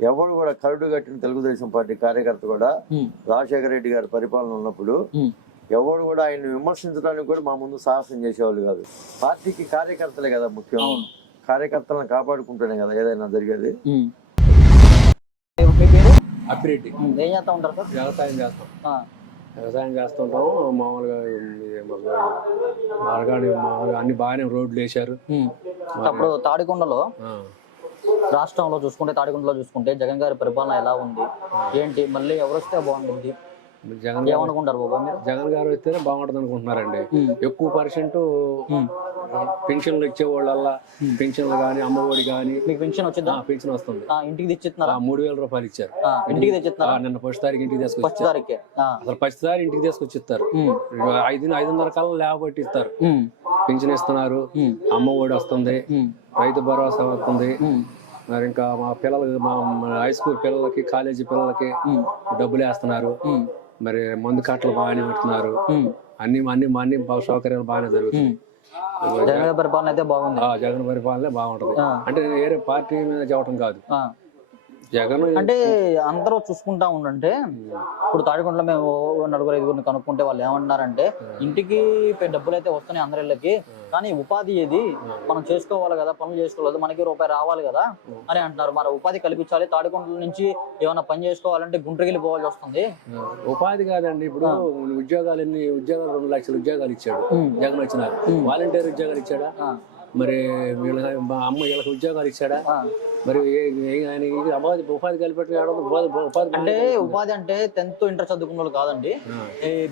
ఎవరు కూడా కరుడు కట్టిన తెలుగుదేశం పార్టీ కార్యకర్త కూడా రాజశేఖర రెడ్డి గారి పరిపాలన ఉన్నప్పుడు ఎవరు కూడా ఆయన విమర్శించడానికి కూడా మా ముందు సాహసం చేసేవాళ్ళు కాదు. పార్టీకి కార్యకర్తలే కదా ముఖ్యం. కార్యకర్తలను కాపాడుకుంటేనే కదా ఏదైనా జరిగేది. అప్పిరెడ్డి. ఏం చేస్తా ఉంటారు సార్? వ్యవసాయం చేస్తాం. వ్యవసాయం చేస్తుంటాము. మామూలుగా మామూలుగా అన్ని బాగానే రోడ్లు వేశారు. అప్పుడు తాడికొండలో రాష్ట్రంలో చూసుకుంటే, తాడికొండలో చూసుకుంటే జగన్ గారి పరిపాలన ఎలా ఉంది ఏంటి, మళ్ళీ ఎవరు వస్తే బాగుంటుంది ఏమనుకుంటారు బాబా మీరు? జగన్ గారు వస్తేనే బాగుంటుంది అనుకుంటున్నారండి. ఎక్కువ పర్సెంట్ పెన్షన్లు ఇచ్చేవాళ్ళ పెన్షన్లు కానీ, అమ్మఒడి కానీ. మీకు పెన్షన్ వచ్చిందా? పెన్షన్ వస్తుంది. ఇంటికి తెచ్చిస్తున్నారా? 3,000 రూపాయలు ఇచ్చారు. ఇంటికి తెచ్చిస్తున్నారా? నిన్న ఫస్ట్ తారీఖు ఇంటికి తీసుకొచ్చి అసలు ఫస్ట్ తారీఖు ఇంటికి తీసుకొచ్చి ఇస్తారు. 500 కల్లా లేవబట్టి ఇస్తారు. పెన్షన్ ఇస్తున్నారు, అమ్మఒడి వస్తుంది, రైతు భరోసా వస్తుంది. మరి ఇంకా మా పిల్లలకి, మా హై స్కూల్ పిల్లలకి, కాలేజీ పిల్లలకి డబ్బులు వేస్తున్నారు. మరి మందు కట్టలు బాగానే పెడుతున్నారు. అన్ని సౌకర్యాలు బాగానే జరుగుతుంది. జగన్ పరిపాలన అయితే బాగుంది. జగన్ పరిపాలనే బాగుంటది. అంటే వేరే పార్టీ మీద చెప్పడం కాదు. జగన్ అంటే అందరూ చూసుకుంటా ఉండంటే, ఇప్పుడు తాడికొండలో మేము 4-5 కనుక్కుంటే వాళ్ళు ఏమన్నారంటే, ఇంటికి డబ్బులు అయితే వస్తున్నాయి అందరిళ్ళకి, కానీ ఉపాధి ఏది, మనం చేసుకోవాలి కదా, పనులు చేసుకోలేదు, మనకి రూపాయి రావాలి కదా అని అంటున్నారు. మరి ఉపాధి కల్పించాలి. తాడికొండల నుంచి ఏమైనా పని చేసుకోవాలంటే గుంటూరుకి వెళ్ళిపోవాల్సి వస్తుంది. ఉపాధి కాదండి. ఇప్పుడు ఉద్యోగాలు 2 లక్షల ఉద్యోగాలు ఇచ్చాడు జగన్ వచ్చినారు. వాలంటీర్ ఉద్యోగాలు ఇచ్చాడా? మరి మా అమ్మ వీళ్ళకి ఉద్యోగాలు ఇచ్చాడా? మరి ఉపాధి కలిపెట్టాడు. అంటే ఉపాధి అంటే 10th ఇంటర్ చదువుకున్న వాళ్ళు కాదండి,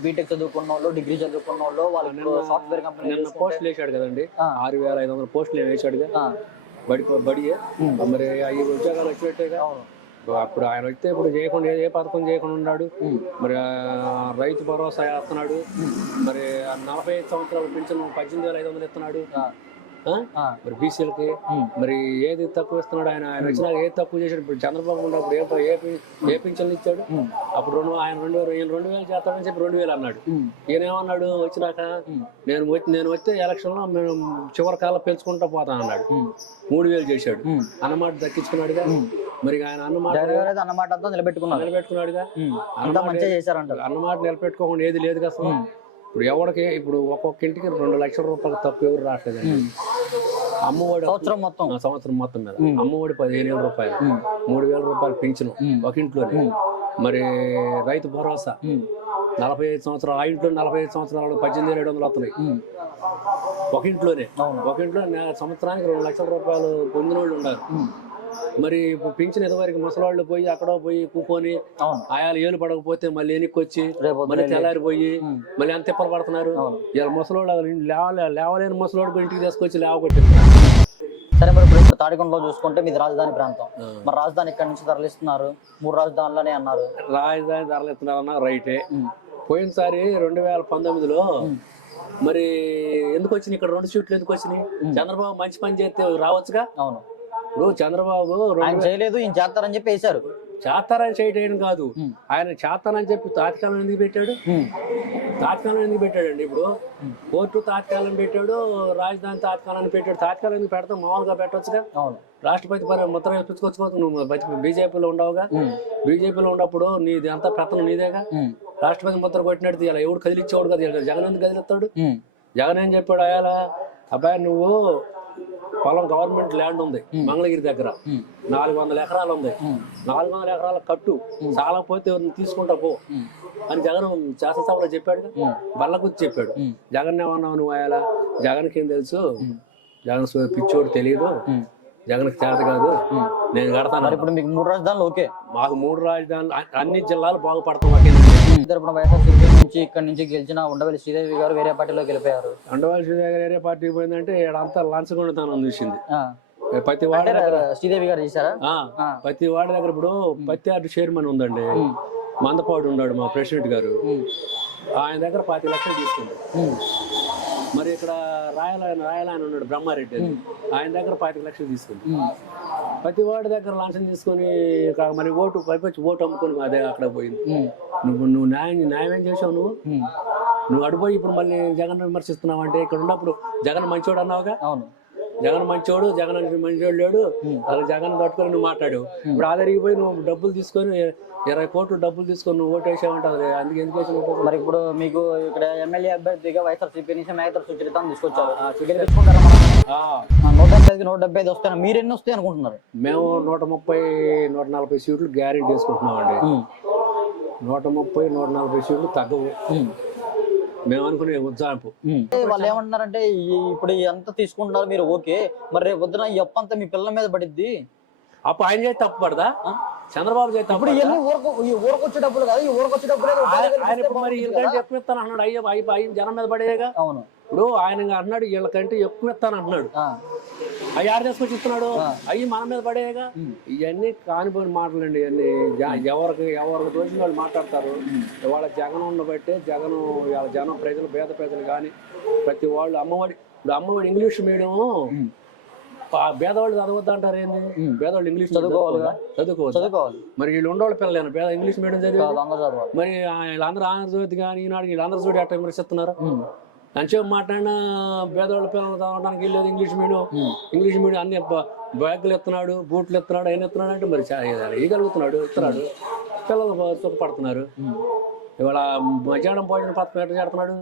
బీటెక్ చదువుకున్న వాళ్ళు, డిగ్రీ చదువుకున్న వాళ్ళు, వాళ్ళు సాఫ్ట్వేర్ కంపెనీ పోస్టులు వేసాడు కదండి. 6,500 పోస్టులు వేసాడుగా బడియే. మరి 5 ఉద్యోగాలు వచ్చినట్టేగా. అప్పుడు ఆయన వస్తే ఇప్పుడు చేయకుండా ఏ పథకం చేయకుండా ఉన్నాడు. మరి రైతు భరోసా వేస్తున్నాడు. మరి 45 సంవత్సరాల పెన్షన్ 18,500 ఇస్తున్నాడు. మరి బీసీలకి మరి ఏది తక్కువ ఇస్తున్నాడు ఆయన? వచ్చినాక ఏది తక్కువ చేశాడు? ఇప్పుడు చంద్రబాబు ఉన్నప్పుడు ఏ పింఛన్లు ఇచ్చాడు? అప్పుడు ఆయన 2,000 చేస్తాడని చెప్పి 2,000 అన్నాడు. ఈయనేమన్నాడు వచ్చినాక, నేను వస్తే ఎలక్షన్ లో మేము చివరి కాలం పెంచుకుంటా పోతాను అన్నాడు. 3,000 చేశాడు. అన్నమాట దక్కించుకున్నాడుగా. మరి ఆయన అన్నమాట అంతా నిలబెట్టుకున్నాడుగా. అన్నమాట నిలబెట్టుకోకుండా ఏది లేదు కదా. ఇప్పుడు ఎవరికి ఇప్పుడు ఒక్కొక్క ఇంటికి 2 లక్షల రూపాయలు తక్కువ ఎవరు రావట్లేదండి. అమ్మఒడి సంవత్సరం మొత్తం మీద అమ్మఒడి 15,000 రూపాయలు, 3,000 రూపాయలు పెన్షన్ ఒక ఇంట్లోనే. మరి రైతు భరోసా 45 సంవత్సరాలు, ఆ ఇంట్లో 45 సంవత్సరాలు 18,700 వస్తున్నాయి ఒక ఇంట్లోనే. ఒక ఇంట్లో సంవత్సరానికి 2 లక్షల రూపాయలు పొందిన వాళ్ళు ఉన్నారు. మరి పింఛన్ ఇదివరకు ముసలాళ్ళు పోయి అక్కడ పోయి కూకొని ఆయాలు ఏలు పడకపోతే మళ్ళీ వెనక్కి వచ్చి మళ్ళీ తెల్లారిపోయి మళ్ళీ అంత తిప్పలు పడుతున్నారు. ఇలా ముసలోళ్ళు లేవలేని ముసలోడు ఇంటికి తీసుకొచ్చి లేవగొట్టిస్తున్నారు. సరే మరి ఇప్పుడు తాడికొండలో చూసుకుంటే మీది రాజధాని ప్రాంతం, మరి రాజధాని ఇక్కడ నుంచి తరలిస్తున్నారు, 3 రాజధానులనే అన్నారు. రాజధాని తరలిస్తున్నారన్న రైటే. పోయినసారి 2019లో మరి ఎందుకు వచ్చినాయి ఇక్కడ 2 సీట్లు ఎందుకు వచ్చినాయి? చంద్రబాబు మంచి పని చేస్తే రావచ్చుగా. అవును, ఇప్పుడు చంద్రబాబు ఆయన చేయలేదు, ఈయన చేస్తారని చెప్పి వేశారు. చేస్తారని చేయడం కాదు, ఆయన చేస్తానని చెప్పి తాత్కాలం ఎందుకు పెట్టాడు? తాత్కాలం ఎందుకు పెట్టాడండి? ఇప్పుడు కోర్టు తాత్కాలం పెట్టాడు, రాజధాని తాత్కాలాన్ని పెట్టాడు. తాత్కాలం ఎందుకు పెడతాం? మామూలుగా పెట్టవచ్చుగా. అవును, రాష్ట్రపతి ముద్ర వేపించుకోవచ్చు. నువ్వు బీజేపీలో ఉండవుగా. బీజేపీలో ఉన్నప్పుడు నీది అంతా ప్రతనం నీదేగా. రాష్ట్రపతి ముద్ర కొట్టినట్టు ఇలా ఎవడు కదిలిచ్చేవాడు కదా. జగన్ ఎందుకు కదిలిస్తాడు? జగన్ ఏం చెప్పాడు? అయ్యాలా అబ్బాయి నువ్వు పొలం గవర్నమెంట్ ల్యాండ్ ఉంది మంగళగిరి దగ్గర, 400 ఎకరాలు ఉంది, 400 ఎకరాల కట్టు, చాలా పోతే తీసుకుంటా పో అని జగన్ శాసనసభలో చెప్పాడు. బల్లకుచ్చి చెప్పాడు. జగన్ ఏమన్నావు నువ్వు? అయ్యాలా జగన్కి ఏం తెలుసు, జగన్ పిచ్చోడు తెలియదు, జగన్కి చేత కాదు, నేను కడతాను. ఇప్పుడు మీకు 3 రాజధానులు ఓకే. మాకు 3 రాజధానులు, అన్ని జిల్లాలు బాగుపడతాం. తరపున వైఎస్ఆర్సీపీ నుంచి ఇక్కడ నుంచి గెలిచిన ఉండవల్లి శ్రీదేవి గారు వేరే పార్టీలో గెలిపారు. ఉండవల్లి శ్రీదేవి గారు వేరే పార్టీకి పోయిందంటే అంతా లంచగొండతనం చూసింది. ప్రతి వాడి శ్రీదేవి గారు చేశారా? ప్రతి వాడి దగ్గర ఇప్పుడు పత్తి ఆర్డు చైర్మన్ ఉందండి, మందపాడు ఉన్నాడు మా ప్రెసిడెంట్ గారు, ఆయన దగ్గర 10 లక్షలు తీసుకుంది. మరి ఇక్కడ రాయలాయన ఉన్నాడు బ్రహ్మారెడ్డి అని, ఆయన దగ్గర 25 లక్షలు తీసుకుంది. ప్రతి వాడి దగ్గర లంచం తీసుకొని మరి ఓటు పైపొచ్చి ఓటు అమ్ముకొని అదే అక్కడ పోయింది. నువ్వు న్యాయం ఏం చేసావు? నువ్వు అడిపోయి ఇప్పుడు మళ్ళీ జగన్ విమర్శిస్తున్నావు అంటే, ఇక్కడ ఉన్నప్పుడు జగన్ మంచోడు అన్నావుగా. అవును, జగన్ మంచోడు, జగన్ మంచోడు లేడు, అలా జగన్ తట్టుకొని నువ్వు మాట్లాడావు. ఇప్పుడు ఆదరిగిపోయి నువ్వు డబ్బులు తీసుకొని 20 కోట్లు డబ్బులు తీసుకొని నువ్వు ఓటు వేసావంటావు. అందుకు ఎందుకు వేసావు? మరి ఇప్పుడు మీకు ఇక్కడ ఎమ్మెల్యే అభ్యర్థిగా వైఎస్ఆర్సీపీ నుంచి మేకర్ సుచరితను తీసుకొచ్చారు. 175 వస్తాయి, మీరు ఎన్ని వస్తాయి అనుకుంటున్నారు? మేము 130-140 సీట్లు గ్యారెంటీ వేసుకుంటున్నామండి. 130-140 సీట్లు తగ్గవు మేము అనుకునే ఉజ్జాయింపు. వాళ్ళు ఏమంటున్నారంటే ఇప్పుడు ఎంత తీసుకుంటున్నారు మీరు ఓకే, మరి రేపు పొద్దున ఈ అప్పు అంతా మీ పిల్లల మీద పడిద్ది. అప్పు ఆయన చేసి తప్పు పడదా? చంద్రబాబు చేసి తప్పు? ఊరకొచ్చే డబ్బులు కాదు, ఈ ఊరకొచ్చే డబ్బులు ఆయన ఇప్పుడు మరి వీళ్ళకంటే ఎక్కువ ఇస్తాను అన్నాడు. అయ్యి జనం మీద పడేగా. అవును, ఇప్పుడు ఆయన అన్నాడు వీళ్ళకంటే ఎక్కువ ఇస్తాను అంటున్నాడు. అవి యారు తీసుకొచ్చి ఇస్తున్నాడు? అవి మన మీద పడేగా. ఇవన్నీ కానిపోయిన మాటలండి. ఇవన్నీ ఎవరికి తోచిన వాళ్ళు మాట్లాడతారు. వాళ్ళ జగన్ ఉండబట్టే జనం ప్రజలు పేద ప్రజలు కానీ ప్రతి వాళ్ళు అమ్మఒడి ఇంగ్లీష్ మీడియం పేదవాళ్ళు చదవద్దు అంటారు. ఏంది పేదవాళ్ళు ఇంగ్లీష్ చదువుకోవాలి. మరి వీళ్ళు ఉండవాళ్ళు పిల్లలేను పేద ఇంగ్లీష్ మీడియం చదివి మరి వీళ్ళందరూ ఆంధ్రజ్యోతి కానీ ఈనాడు వీళ్ళందరూ చూడి అట్లా విమర్శిస్తున్నారు. మంచిగా మాట్లాడినా పేదవాళ్ళ పిల్లలు చదవడానికి వెళ్ళేది ఇంగ్లీష్ మీడియం అన్ని బ్యాగులు ఎత్తున్నాడు, బూట్లు ఎత్తున్నాడు, ఆయన ఎత్తున్నాడు అంటే మరి ఇవ్వగలుగుతున్నాడు, ఇస్తున్నాడు, పిల్లలు సుఖపడుతున్నారు. ఇవాళ మధ్యాహ్నం భోజన పథకం ఎట్లా చేస్తున్నాడు?